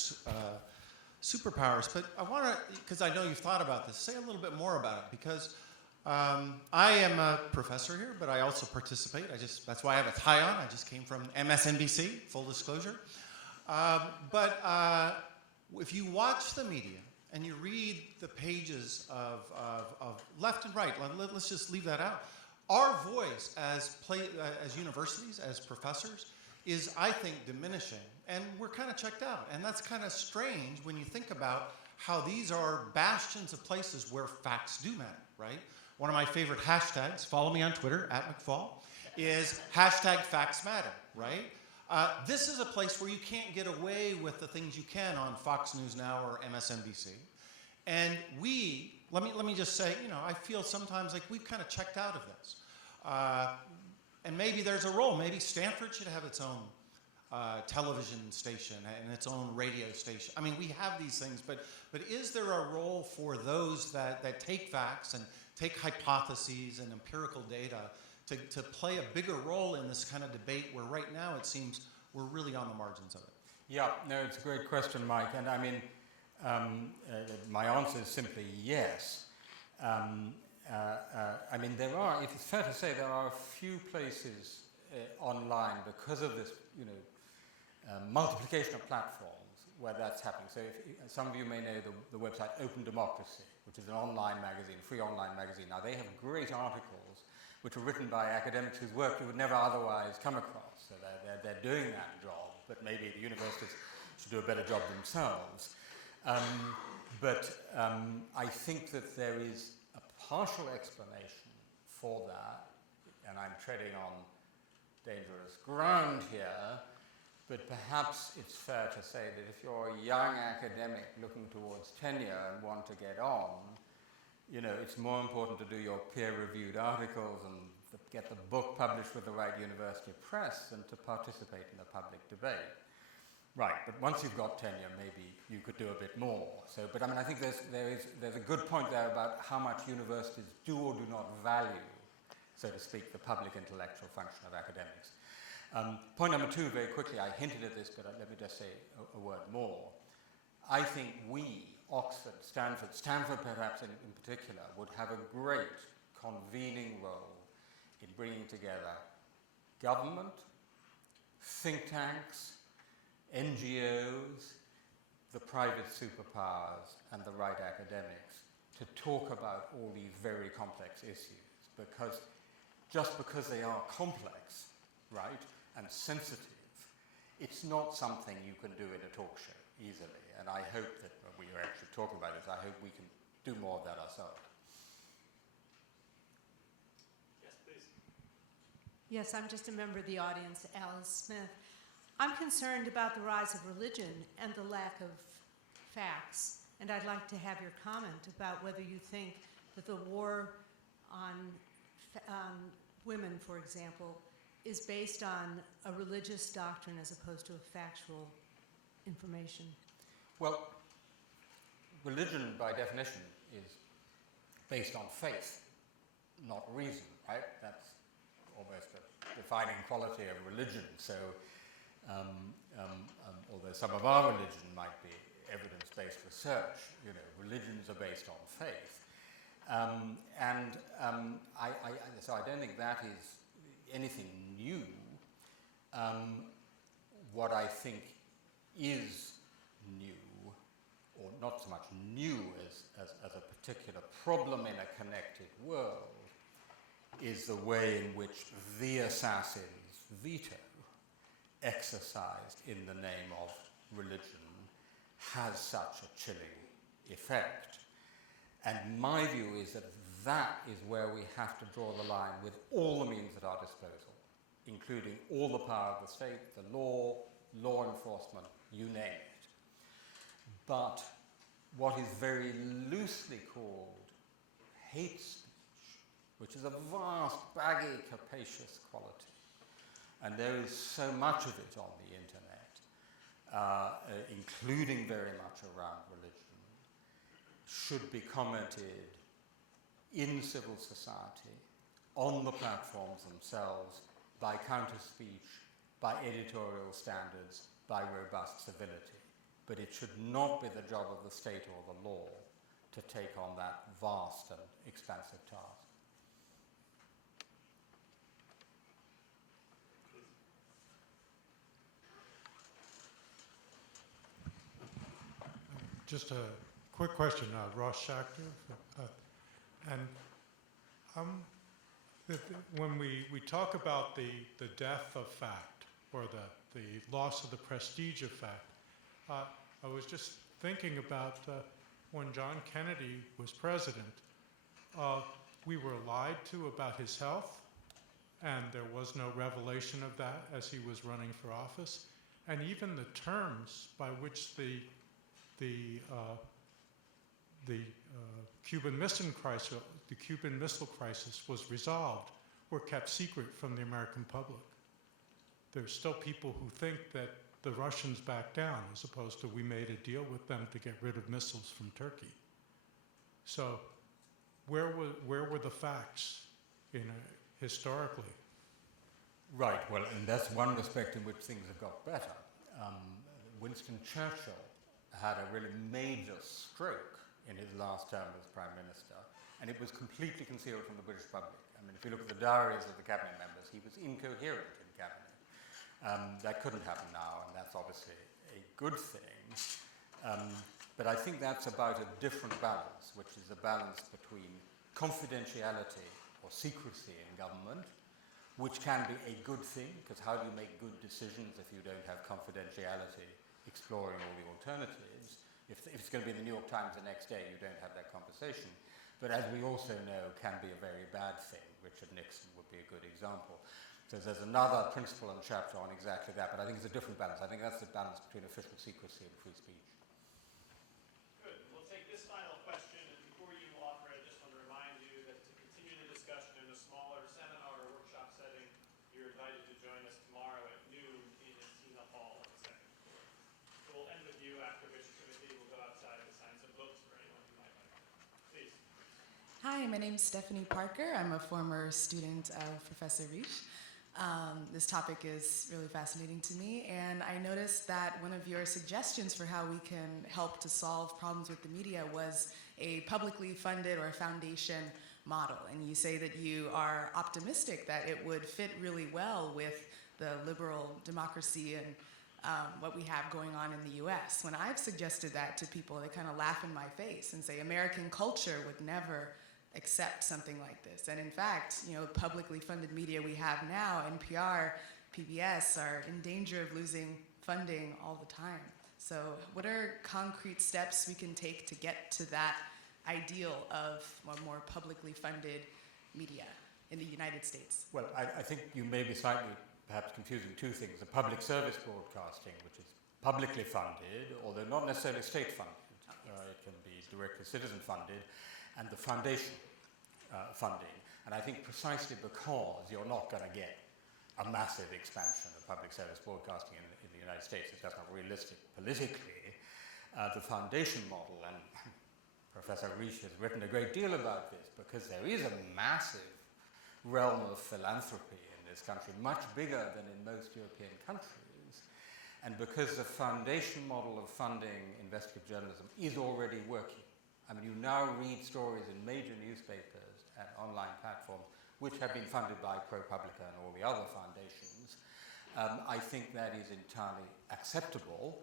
superpowers, but I want to, because I know you've thought about this, say a little bit more about it, because I am a professor here, but I also participate. That's why I have a tie on. I just came from MSNBC, full disclosure. But if you watch the media and you read the pages of left and right, let's just leave that out. Our voice as universities, as professors, is, I think, diminishing, and we're kind of checked out. And that's kind of strange when you think about how these are bastions of places where facts do matter, right? One of my favorite hashtags, follow me on Twitter, @McFall, is #FactsMatter, right? This is a place where you can't get away with the things you can on Fox News Now or MSNBC. And let me just say, I feel sometimes like we've kind of checked out of this. And maybe there's a role. Maybe Stanford should have its own television station and its own radio station. I mean, we have these things, but is there a role for those that take facts and take hypotheses and empirical data to play a bigger role in this kind of debate where right now it seems we're really on the margins of it? Yeah, no, it's a great question, Mike. And I mean, my answer is simply yes. I mean, it's fair to say there are a few places online because of this, multiplication of platforms where that's happening. So some of you may know the website Open Democracy, which is an online magazine, free online magazine. Now, they have great articles which are written by academics whose work you would never otherwise come across. So they're doing that job, but maybe the universities should do a better job themselves. But I think that there is a partial explanation for that, and I'm treading on dangerous ground here, but perhaps it's fair to say that if you're a young academic looking towards tenure and want to get on, it's more important to do your peer-reviewed articles and get the book published with the right university press than to participate in the public debate. Right, but once you've got tenure, maybe you could do a bit more. So, but I mean, I think there's a good point there about how much universities do or do not value, so to speak, the public intellectual function of academics. Point number two, very quickly, I hinted at this, but let me just say a word more. I think we, Oxford, Stanford perhaps in particular, would have a great convening role in bringing together government, think tanks, NGOs, the private superpowers, and the right academics to talk about all these very complex issues. Because just because they are complex, right, and sensitive, it's not something you can do in a talk show easily. And I hope that when we are actually talking about this, I hope we can do more of that ourselves. Yes, please. Yes, I'm just a member of the audience, Alice Smith. I'm concerned about the rise of religion and the lack of facts, and I'd like to have your comment about whether you think that the war on women, for example, is based on a religious doctrine as opposed to a factual information. Well, religion, by definition, is based on faith, not reason, right? That's almost a defining quality of religion. So, although some of our religion might be evidence-based research, religions are based on faith. So I don't think that is anything new. What I think is new, or not so much new as a particular problem in a connected world, is the way in which the assassin's veto, exercised in the name of religion, has such a chilling effect. And my view is that that is where we have to draw the line with all the means at our disposal, including all the power of the state, the law enforcement, you name it. But what is very loosely called hate speech, which is a vast, baggy, capacious quality, and there is so much of it on the internet, including very much around religion, should be commented in civil society, on the platforms themselves, by counter-speech, by editorial standards, by robust civility. But it should not be the job of the state or the law to take on that vast and expansive task. Just a quick question, Ross Schachter. When we talk about the death of fact, or the loss of the prestige of fact, I was just thinking about when John Kennedy was president, we were lied to about his health, and there was no revelation of that as he was running for office. And even the terms by which the Cuban Missile Crisis was resolved were kept secret from the American public. There's still people who think that the Russians backed down, as opposed to we made a deal with them to get rid of missiles from Turkey. So where were the facts historically? Right, well, and that's one respect in which things have got better. Winston Churchill had a really major stroke in his last term as Prime Minister, and it was completely concealed from the British public. I mean, if you look at the diaries of the cabinet members, he was incoherent in cabinet. That couldn't happen now, and that's obviously a good thing. But I think that's about a different balance, which is a balance between confidentiality or secrecy in government, which can be a good thing, because how do you make good decisions if you don't have confidentiality exploring all the alternatives? If it's going to be in the New York Times the next day, you don't have that conversation. But as we also know, can be a very bad thing. Richard Nixon would be a good example. So there's another principle and chapter on exactly that, but I think it's a different balance. I think that's the balance between official secrecy and free speech. Good. We'll take this final question, and before you offer, I just want to remind you that to continue the discussion in a smaller seminar or workshop setting, you're invited to join us tomorrow at noon in Tina Hall on the second floor. So we'll end with you, after which Timothy will go outside and sign some books for anyone who might like. Please. Hi, my name's Stephanie Parker. I'm a former student of Professor Reich. This topic is really fascinating to me, and I noticed that one of your suggestions for how we can help to solve problems with the media was a publicly funded or a foundation model. And you say that you are optimistic that it would fit really well with the liberal democracy and what we have going on in the US. When I've suggested that to people, they kind of laugh in my face and say American culture would never accept something like this. And in fact, publicly funded media we have now, NPR, PBS, are in danger of losing funding all the time. So what are concrete steps we can take to get to that ideal of a more publicly funded media in the United States? Well, I think you may be slightly perhaps confusing two things. The public service broadcasting, which is publicly funded, although not necessarily state funded. It can be directly citizen funded, and the foundation funding. And I think precisely because you're not going to get a massive expansion of public service broadcasting in the United States, it's just not realistic politically, the foundation model, and Professor Reich has written a great deal about this, because there is a massive realm of philanthropy in this country, much bigger than in most European countries. And because the foundation model of funding investigative journalism is already working. I mean, you now read stories in major newspapers and online platforms which have been funded by ProPublica and all the other foundations. I think that is entirely acceptable,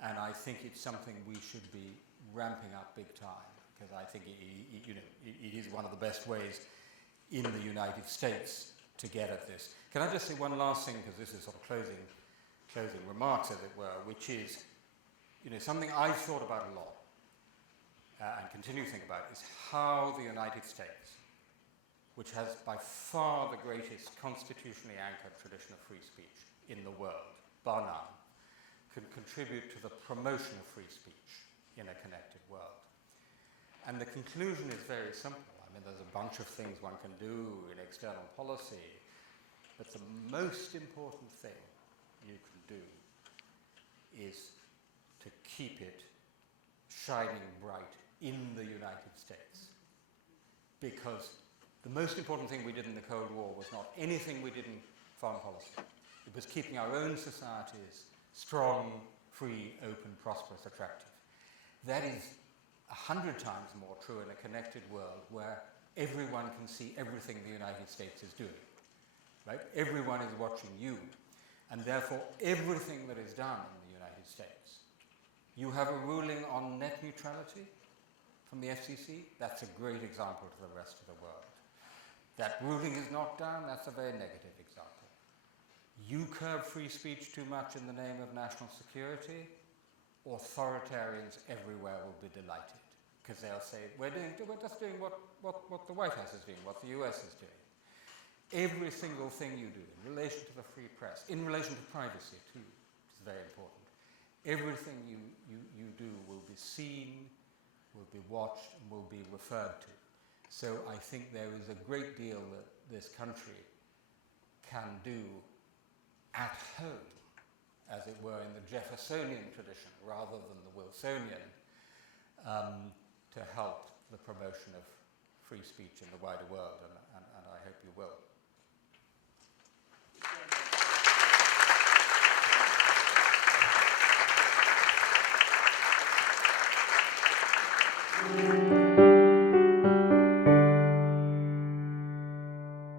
and I think it's something we should be ramping up big time, because I think it is one of the best ways in the United States to get at this. Can I just say one last thing, because this is sort of closing remarks, as it were, which is something I've thought about a lot and continue to think about, is how the United States, which has by far the greatest constitutionally anchored tradition of free speech in the world, bar none, can contribute to the promotion of free speech in a connected world. And the conclusion is very simple. I mean, there's a bunch of things one can do in external policy, but the most important thing you can do is to keep it shining bright in the United States. because the most important thing we did in the Cold War was not anything we did in foreign policy. It was keeping our own societies strong, free, open, prosperous, attractive. That is 100 times more true in a connected world where everyone can see everything the United States is doing. Right? Everyone is watching you. And therefore, everything that is done in the United States. You have a ruling on net neutrality from the FCC. That's a great example to the rest of the world. That ruling is not done. That's a very negative example. You curb free speech too much in the name of national security, authoritarians everywhere will be delighted, because they'll say, we're just doing what the White House is doing, what the US is doing. Every single thing you do in relation to the free press, in relation to privacy too, which is very important, everything you do will be seen, will be watched, and will be referred to. So I think there is a great deal that this country can do at home, as it were, in the Jeffersonian tradition rather than the Wilsonian, to help the promotion of free speech in the wider world, and I hope you will.